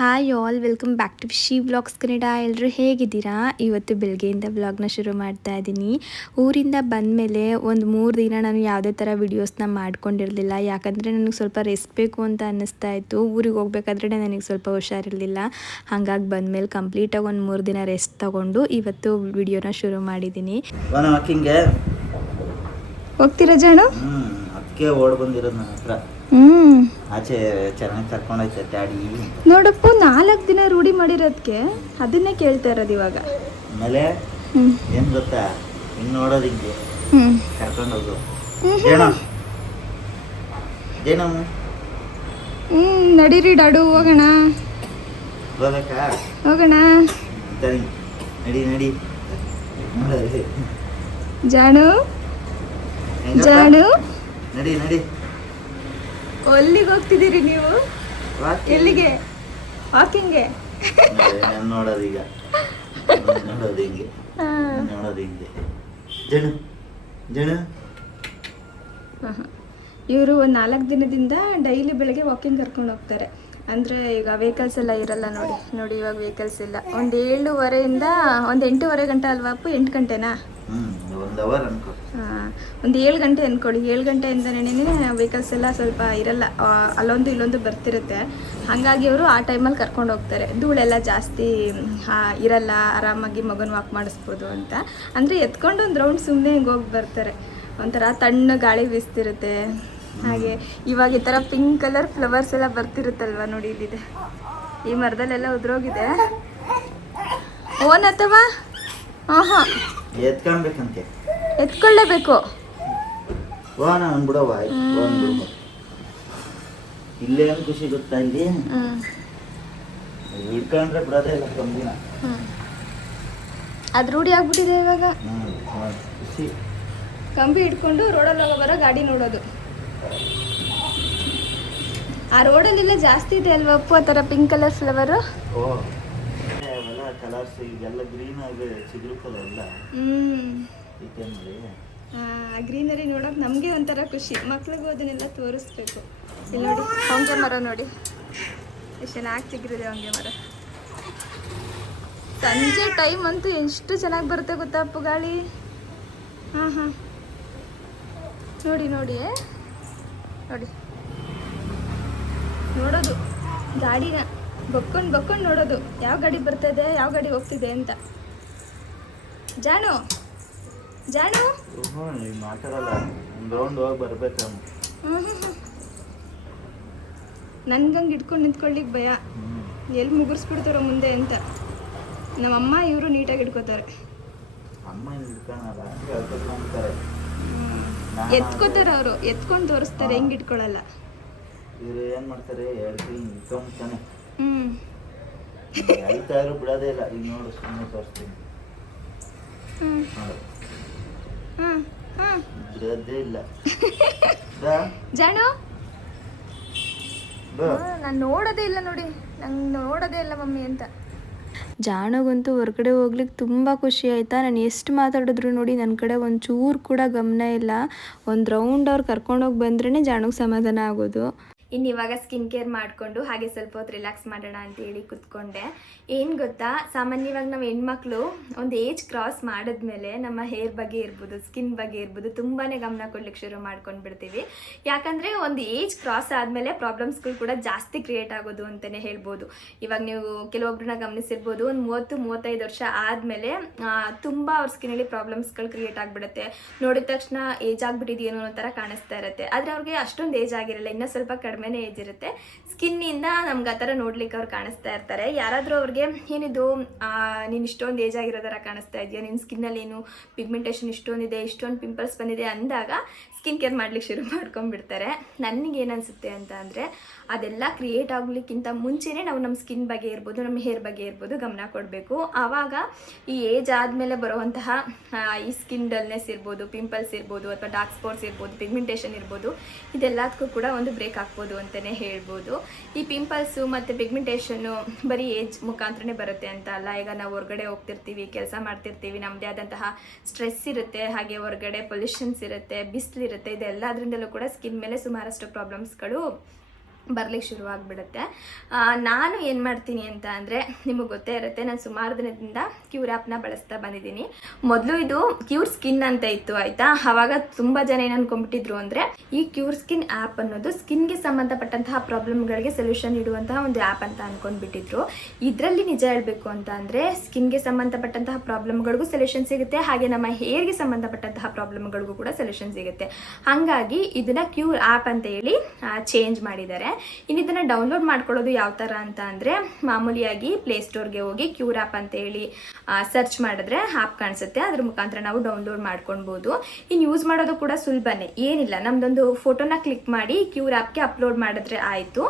Hi all, welcome back to she vlogs Kannada. ಎಲ್ಲರೂ ಹೇಗಿದ್ದೀರಾ? ಇವತ್ತು ಬೆಳಗ್ಗೆಯಿಂದ ವ್ಲಾಗ್ನ ಶುರು ಮಾಡ್ತಾ ಇದ್ದೀನಿ. ಊರಿಂದ ಬಂದಮೇಲೆ ಒಂದು 3 ದಿನ ನಾನು ಯಾವುದೇ ಥರ ವಿಡಿಯೋಸ್ನ ಮಾಡ್ಕೊಂಡಿರಲಿಲ್ಲ. ಯಾಕಂದರೆ ನನಗೆ ಸ್ವಲ್ಪ ರೆಸ್ಟ್ ಬೇಕು ಅಂತ ಅನ್ನಿಸ್ತಾ ಇತ್ತು. ಊರಿಗೆ ಹೋಗ್ಬೇಕಾದ್ರೆ ನನಗೆ ಸ್ವಲ್ಪ ಹುಷಾರಿರಲಿಲ್ಲ. ಹಾಗಾಗಿ ಬಂದಮೇಲೆ ಕಂಪ್ಲೀಟಾಗಿ ಒಂದು 3 ದಿನ ರೆಸ್ಟ್ ತೊಗೊಂಡು ಇವತ್ತು ವಿಡಿಯೋನ ಶುರು ಮಾಡಿದ್ದೀನಿ. ಹೋಗ್ತೀರಾ ಜಾಣು? ಅದಕ್ಕೆ ಓಡ್ ಬಂದಿರೋದು ನನ್ನ ಹತ್ರ. ಆಚೆ ಚೆನ್ನಾಗಿ ಕರ್ಕೊಂಡೋಯ್ತೆ ಡ್ಯಾಡಿ. ನೋಡಪ್ಪ, 4 ದಿನ ರೂಢಿ ಮಾಡಿರೋದಕ್ಕೆ ಅದನ್ನೇ ಕೇಳ್ತಾ ಇರೋದು ಇವಾಗ. ಆಮೇಲೆ ಏನ್ ಗೊತ್ತಾ, ಹಿಂಗ್ ನೋಡೋದು ಹಿಂಗೆ ಕರ್ಕೊಂಡೋಗು ಜೇಣ ಜೇಣ. ನಡೀರಿ ಡಾಡು, ಹೋಗೋಣ ಹೋಗ್ಬೇಕಾ? ಹೋಗೋಣ. ಸರಿ ನಡಿ ನಡಿ. ಜಾಣು ಜಾಣು, ನಡಿ ನಡಿ. ಎಲ್ಲಿಗೆ ಹೋಗ್ತಿದ್ದೀರಿ ನೀವು? ಎಲ್ಲಿಗೆ? ವಾಕಿಂಗ್ಗೆ? ನೋಡೋದು ಈಗ, ನೋಡೋದು ಹಿಂಗೆ, ನೋಡೋದು ಹಿಂಗೆ. ಜೇಣು ಜೇಣು. ಇವರು ಒಂದು 4 ದಿನದಿಂದ ಡೈಲಿ ಬೆಳಗ್ಗೆ ವಾಕಿಂಗ್ ಕರ್ಕೊಂಡು ಹೋಗ್ತಾರೆ. ಅಂದರೆ ಈಗ ವೆಹಿಕಲ್ಸ್ ಎಲ್ಲ ಇರಲ್ಲ. ನೋಡಿ ಇವಾಗ ವೆಹಿಕಲ್ಸ್ ಇಲ್ಲ. ಒಂದು 7:30ಇಂದ ಒಂದು 8:30 ಗಂಟೆ ಅಲ್ವಾ ಅಪ್ಪು? 8 ಗಂಟೆನಾ? ಒಂದು 7 ಗಂಟೆ ಅಂದ್ಕೊಳ್ಳಿ. 7 ಗಂಟೆಯಿಂದನೇ ವೆಹಿಕಲ್ಸ್ ಎಲ್ಲ ಸ್ವಲ್ಪ ಇರಲ್ಲ, ಅಲ್ಲೊಂದು ಇಲ್ಲೊಂದು ಬರ್ತಿರುತ್ತೆ. ಹಾಗಾಗಿ ಅವರು ಆ ಟೈಮಲ್ಲಿ ಕರ್ಕೊಂಡು ಹೋಗ್ತಾರೆ. ಧೂಳೆಲ್ಲ ಜಾಸ್ತಿ ಇರಲ್ಲ, ಆರಾಮಾಗಿ ಮಗನ ವಾಕ್ ಮಾಡಿಸ್ಬೋದು ಅಂತ. ಅಂದರೆ ಎತ್ಕೊಂಡು ಒಂದು ರೌಂಡ್ ಸುಮ್ಮನೆ ಹಿಂಗೆ ಹೋಗಿ ಬರ್ತಾರೆ. ಒಂಥರ ತಣ್ಣ ಗಾಳಿ ಬೀಸ್ತಿರುತ್ತೆ. ಹಾಗೆ ಇವಾಗ ಈ ಥರ ಪಿಂಕ್ ಕಲರ್ ಫ್ಲವರ್ಸ್ ಎಲ್ಲ ಬರ್ತಿರುತ್ತಲ್ವ, ನೋಡಿ ಇಲ್ಲಿದೆ. ಈ ಮರದಲ್ಲೆಲ್ಲ ಉದ್ರೋಗಿದೆ. ಓನ್ ಅಥವಾ ಹಾಂ ಎತ್ಕೊಳ್ಬೇಕಂತೆ, ಎತ್ಕೊಳ್ಳೇಬೇಕು. ಬಿಡವ ಇಲ್ಲೇ ಏನು ಖುಷಿ ಗೊತ್ತಾ, ಇಲ್ಲಿ ಹಿಡ್ಕೊಂಡ್ರೆ ಬಿಡೋದೇ ಇಲ್ಲ ಕಂಬಿನ. ಅದು ರೂಢಿ ಆಗ್ಬಿಟ್ಟಿದೆ ಇವಾಗ. ಖುಷಿ ಕಂಬಿ ಹಿಡ್ಕೊಂಡು ರೋಡಲ್ಲಿ ಹೋಗೋ ಬರೋ ಗಾಡಿ ನೋಡೋದು. ಆ ರೋಡಲ್ಲೆಲ್ಲ ಜಾಸ್ತಿ ಇದೆ ಅಲ್ವಾ ಅಪ್ಪು ಆ ಥರ ಪಿಂಕ್ ಕಲರ್ ಫ್ಲವರು? ಅವೆಲ್ಲ ಕಲರ್ಸ್ ಈಗೆಲ್ಲ ಗ್ರೀನ್ ಆಗಿ ಸಿಗುತ್ತಲ್ಲ ಎಲ್ಲ. ಗ್ರೀನರಿ ನೋಡೋಕೆ ನಮಗೆ ಒಂಥರ ಖುಷಿ. ಮಕ್ಳಿಗೂ ಅದನ್ನೆಲ್ಲ ತೋರಿಸ್ಬೇಕು. ಇಲ್ಲಿ ನೋಡಿ ಹೊಂಗೆ ಮರ, ನೋಡಿ ಎಷ್ಟು ಚೆನ್ನಾಗಿ ಚಿಗುರಿದೆ ಹೊಂಗೆ ಮರ. ಸಂಜೆ ಟೈಮ್ ಅಂತೂ ಎಷ್ಟು ಚೆನ್ನಾಗಿ ಬರುತ್ತೆ ಗೊತ್ತಾ ಅಪ್ಪು ಗಾಳಿ. ಹಾಂ ನೋಡಿ ನೋಡಿ ನೋಡಿ ನೋಡೋದು ಗಾಡಿನ ಬಕ್ಕೊಂಡು ನೋಡೋದು, ಯಾವ ಗಾಡಿ ಬರ್ತಾಯಿದೆ, ಯಾವ ಗಾಡಿ ಹೋಗ್ತಿದೆ ಅಂತ. ಜಾಣು ಜಾಣು ಮಾತಾಡಲ್ಲ, ಒಂದು ರೌಂಡ್ ಹೋಗಿ ಬರ್ಬೇಕು. ನನ್ಗಂಗೆ ಇಟ್ಕೊಂಡು ನಿಂತ್ಕೊಳ್ಳಿಕ್ಕೆ ಭಯ, ಎಲ್ಲಿ ಮುಗಿಸ್ಬಿಡ್ತಾರೋ ಮುಂದೆ ಅಂತ. ನಮ್ಮಮ್ಮ ಇವರು ನೀಟಾಗಿ ಇಟ್ಕೋತಾರೆ. ಎತ್ಕೋತಾರೆ ಅವರು, ಎತ್ಕೊಂಡು ತೋರಿಸ್ತಾರೆ, ಹೆಂಗೆ ಇಟ್ಕೊಳ್ಳಲ್ಲ. ಇವರು ಏನು ಮಾಡ್ತಾರೆ, ಇಟ್ಕೊಂತಾನೆ ಎಲ್ತಾರು ಬಿಡೋದೇ ಇಲ್ಲ. ಈಗ ನೋಡು, ಸುಮ್ಮನೆ ತೋರಿಸ್ತೀನಿ, ಬಿಡೋದೇ ಇಲ್ಲ. ಜಾಣು ನಾನು ನೋಡೋದೇ ಇಲ್ಲ, ನೋಡಿ ನಂಗೆ ನೋಡೋದೇ ಇಲ್ಲ ಮಮ್ಮಿ ಅಂತ. ಜಾಣಗಂತೂ ಹೊರಗಡೆ ಹೋಗ್ಲಿಕ್ಕೆ ತುಂಬ ಖುಷಿ ಆಯಿತಾ. ನಾನು ಎಷ್ಟು ಮಾತಾಡಿದ್ರು ನೋಡಿ ನನ್ನ ಕಡೆ ಒಂಚೂರು ಕೂಡ ಗಮನ ಇಲ್ಲ. ಒಂದು ರೌಂಡ್ ಅವ್ರು ಕರ್ಕೊಂಡೋಗಿ ಬಂದ್ರೇ ಜಾಣಗೆ ಸಮಾಧಾನ ಆಗೋದು. ಇನ್ನು ಇವಾಗ ಸ್ಕಿನ್ ಕೇರ್ ಮಾಡಿಕೊಂಡು ಹಾಗೆ ಸ್ವಲ್ಪ ಹೊತ್ತು ರಿಲ್ಯಾಕ್ಸ್ ಮಾಡೋಣ ಅಂತೇಳಿ ಕೂತ್ಕೊಂಡೆ. ಏನು ಗೊತ್ತಾ, ಸಾಮಾನ್ಯವಾಗಿ ನಾವು ಹೆಣ್ಮಕ್ಳು ಒಂದು ಏಜ್ ಕ್ರಾಸ್ ಮಾಡಿದ್ಮೇಲೆ ನಮ್ಮ ಹೇರ್ ಬಗ್ಗೆ ಇರ್ಬೋದು, ಸ್ಕಿನ್ ಬಗ್ಗೆ ಇರ್ಬೋದು, ತುಂಬಾ ಗಮನ ಕೊಡ್ಲಿಕ್ಕೆ ಶುರು ಮಾಡ್ಕೊಂಡು ಬಿಡ್ತೀವಿ. ಯಾಕಂದರೆ ಒಂದು ಏಜ್ ಕ್ರಾಸ್ ಆದಮೇಲೆ ಪ್ರಾಬ್ಲಮ್ಸ್ಗಳು ಕೂಡ ಜಾಸ್ತಿ ಕ್ರಿಯೇಟ್ ಆಗೋದು ಅಂತಲೇ ಹೇಳ್ಬೋದು. ಇವಾಗ ನೀವು ಕೆಲವೊಬ್ಬರನ್ನ ಗಮನಿಸಿರ್ಬೋದು, ಒಂದು 30-35 ವರ್ಷ ಆದಮೇಲೆ ತುಂಬ ಅವ್ರ ಸ್ಕಿನ್ನಲ್ಲಿ ಪ್ರಾಬ್ಲಮ್ಸ್ಗಳು ಕ್ರಿಯೇಟ್ ಆಗಿಬಿಡುತ್ತೆ. ನೋಡಿದ ತಕ್ಷಣ ಏಜ್ ಆಗಿಬಿಟ್ಟಿದೆಯೇನೋ ಅನ್ನೋ ಥರ ಕಾಣಿಸ್ತಾ ಇರುತ್ತೆ. ಆದರೆ ಅವ್ರಿಗೆ ಅಷ್ಟೊಂದು ಏಜ್ ಆಗಿರಲ್ಲ, ಇನ್ನೂ ಸ್ವಲ್ಪ ಕಡಿಮೆ ಏಜ್ ಇರುತ್ತೆ. ಸ್ಕಿನ್ನಿಂದ ನಮ್ಗೆ ಆ ಥರ ನೋಡ್ಲಿಕ್ಕೆ ಅವ್ರು ಕಾಣಿಸ್ತಾ ಇರ್ತಾರೆ. ಯಾರಾದರೂ ಅವ್ರಿಗೆ ಏನಿದು ನೀನು ಇಷ್ಟೊಂದು ಏಜ್ ಆಗಿರೋ ಥರ ಕಾಣಿಸ್ತಾ ಇದೆಯಾ, ನಿನ್ನ ಸ್ಕಿನ್ನಲ್ಲಿ ಏನು ಪಿಗ್ಮೆಂಟೇಷನ್ ಇಷ್ಟೊಂದಿದೆ, ಇಷ್ಟೊಂದು ಪಿಂಪಲ್ಸ್ ಬಂದಿದೆ ಅಂದಾಗ ಸ್ಕಿನ್ ಕೇರ್ ಮಾಡ್ಲಿಕ್ಕೆ ಶುರು ಮಾಡ್ಕೊಂಡ್ಬಿಡ್ತಾರೆ. ನನಗೇನು ಅನಿಸುತ್ತೆ ಅಂತ ಅಂದರೆ, ಅದೆಲ್ಲ ಕ್ರಿಯೇಟ್ ಆಗಲಿಕ್ಕಿಂತ ಮುಂಚೆನೇ ನಾವು ನಮ್ಮ ಸ್ಕಿನ್ ಬಗ್ಗೆ ಇರ್ಬೋದು, ನಮ್ಮ ಹೇರ್ ಬಗ್ಗೆ ಇರ್ಬೋದು ಗಮನ ಕೊಡಬೇಕು. ಆವಾಗ ಈ ಏಜ್ ಆದಮೇಲೆ ಬರುವಂತಹ ಈ ಸ್ಕಿನ್ ಡಲ್ನೆಸ್ ಇರ್ಬೋದು, ಪಿಂಪಲ್ಸ್ ಇರ್ಬೋದು, ಅಥವಾ ಡಾರ್ಕ್ ಸ್ಪಾಟ್ಸ್ ಇರ್ಬೋದು, ಪಿಗ್ಮೆಂಟೇಷನ್ ಇರ್ಬೋದು, ಇದೆಲ್ಲದಕ್ಕೂ ಕೂಡ ಒಂದು ಬ್ರೇಕ್ ಆಗ್ಬೋದು ಅಂತಲೇ ಹೇಳ್ಬೋದು. ಈ ಪಿಂಪಲ್ಸು ಮತ್ತು ಪಿಗ್ಮೆಂಟೇಷನ್ನು ಬರೀ ಏಜ್ ಮುಖಾಂತರನೇ ಬರುತ್ತೆ ಅಂತ ಅಲ್ಲ. ಈಗ ನಾವು ಹೊರಗಡೆ ಹೋಗ್ತಿರ್ತೀವಿ, ಕೆಲಸ ಮಾಡ್ತಿರ್ತೀವಿ, ನಮ್ಮದೇ ಆದಂತಹ ಸ್ಟ್ರೆಸ್ ಇರುತ್ತೆ, ಹಾಗೆ ಹೊರಗಡೆ ಪೊಲ್ಯೂಷನ್ಸ್ ಇರುತ್ತೆ, ಬಿಸಿಲಿರುತ್ತೆ, ಇದೆಲ್ಲದರಿಂದಲೂ ಕೂಡ ಸ್ಕಿನ್ ಮೇಲೆ ಸುಮಾರಷ್ಟು ಪ್ರಾಬ್ಲಮ್ಸ್ಗಳು ಬರ್ಲಿಕ್ಕೆ ಶುರುವಾಗ್ಬಿಡುತ್ತೆ. ನಾನು ಏನು ಮಾಡ್ತೀನಿ ಅಂತ ಅಂದರೆ, ನಿಮಗೆ ಗೊತ್ತೇ ಇರುತ್ತೆ, ನಾನು ಸುಮಾರು ದಿನದಿಂದ ಕ್ಯೂರ್ ಆ್ಯಪ್ನ ಬಳಸ್ತಾ ಬಂದಿದ್ದೀನಿ. ಮೊದಲು ಇದು ಕ್ಯೂರ್ ಸ್ಕಿನ್ ಅಂತ ಇತ್ತು ಆಯಿತಾ. ಆವಾಗ ತುಂಬ ಜನ ಏನು ಅನ್ಕೊಂಡ್ಬಿಟ್ಟಿದ್ರು ಅಂದರೆ, ಈ ಕ್ಯೂರ್ ಸ್ಕಿನ್ ಆ್ಯಪ್ ಅನ್ನೋದು ಸ್ಕಿನ್ಗೆ ಸಂಬಂಧಪಟ್ಟಂತಹ ಪ್ರಾಬ್ಲಮ್ಗಳಿಗೆ ಸೊಲ್ಯೂಷನ್ ಇಡುವಂತಹ ಒಂದು ಆ್ಯಪ್ ಅಂತ ಅಂದ್ಕೊಂಡ್ಬಿಟ್ಟಿದ್ರು. ಇದರಲ್ಲಿ ನಿಜ ಹೇಳಬೇಕು ಅಂತ ಅಂದರೆ, ಸ್ಕಿನ್ಗೆ ಸಂಬಂಧಪಟ್ಟಂತಹ ಪ್ರಾಬ್ಲಮ್ಗಳಿಗೂ ಸೊಲ್ಯೂಷನ್ ಸಿಗುತ್ತೆ, ಹಾಗೆ ನಮ್ಮ ಹೇರ್ಗೆ ಸಂಬಂಧಪಟ್ಟಂತಹ ಪ್ರಾಬ್ಲಮ್ಗಳಿಗೂ ಕೂಡ ಸೊಲ್ಯೂಷನ್ ಸಿಗುತ್ತೆ. ಹಾಗಾಗಿ ಇದನ್ನು ಕ್ಯೂರ್ ಆ್ಯಪ್ ಅಂತ ಹೇಳಿ ಚೇಂಜ್ ಮಾಡಿದ್ದಾರೆ. ಇನ್ನು ಇದನ್ನು ಡೌನ್ಲೋಡ್ ಮಾಡ್ಕೊಳ್ಳೋದು ಯಾವ ಥರ ಅಂತ ಅಂದರೆ, ಮಾಮೂಲಿಯಾಗಿ ಪ್ಲೇಸ್ಟೋರ್ಗೆ ಹೋಗಿ ಕ್ಯೂರ್ ಆ್ಯಪ್ ಅಂತ ಹೇಳಿ ಸರ್ಚ್ ಮಾಡಿದ್ರೆ ಆ್ಯಪ್ ಕಾಣಿಸುತ್ತೆ. ಅದ್ರ ಮುಖಾಂತರ ನಾವು ಡೌನ್ಲೋಡ್ ಮಾಡ್ಕೊಳ್ಬೋದು. ಇನ್ನು ಯೂಸ್ ಮಾಡೋದು ಕೂಡ ಸುಲಭನೇ, ಏನಿಲ್ಲ, ನಮ್ಮದೊಂದು ಫೋಟೋನ ಕ್ಲಿಕ್ ಮಾಡಿ ಕ್ಯೂರ್ ಆ್ಯಪ್ಗೆ ಅಪ್ಲೋಡ್ ಮಾಡಿದ್ರೆ ಆಯಿತು.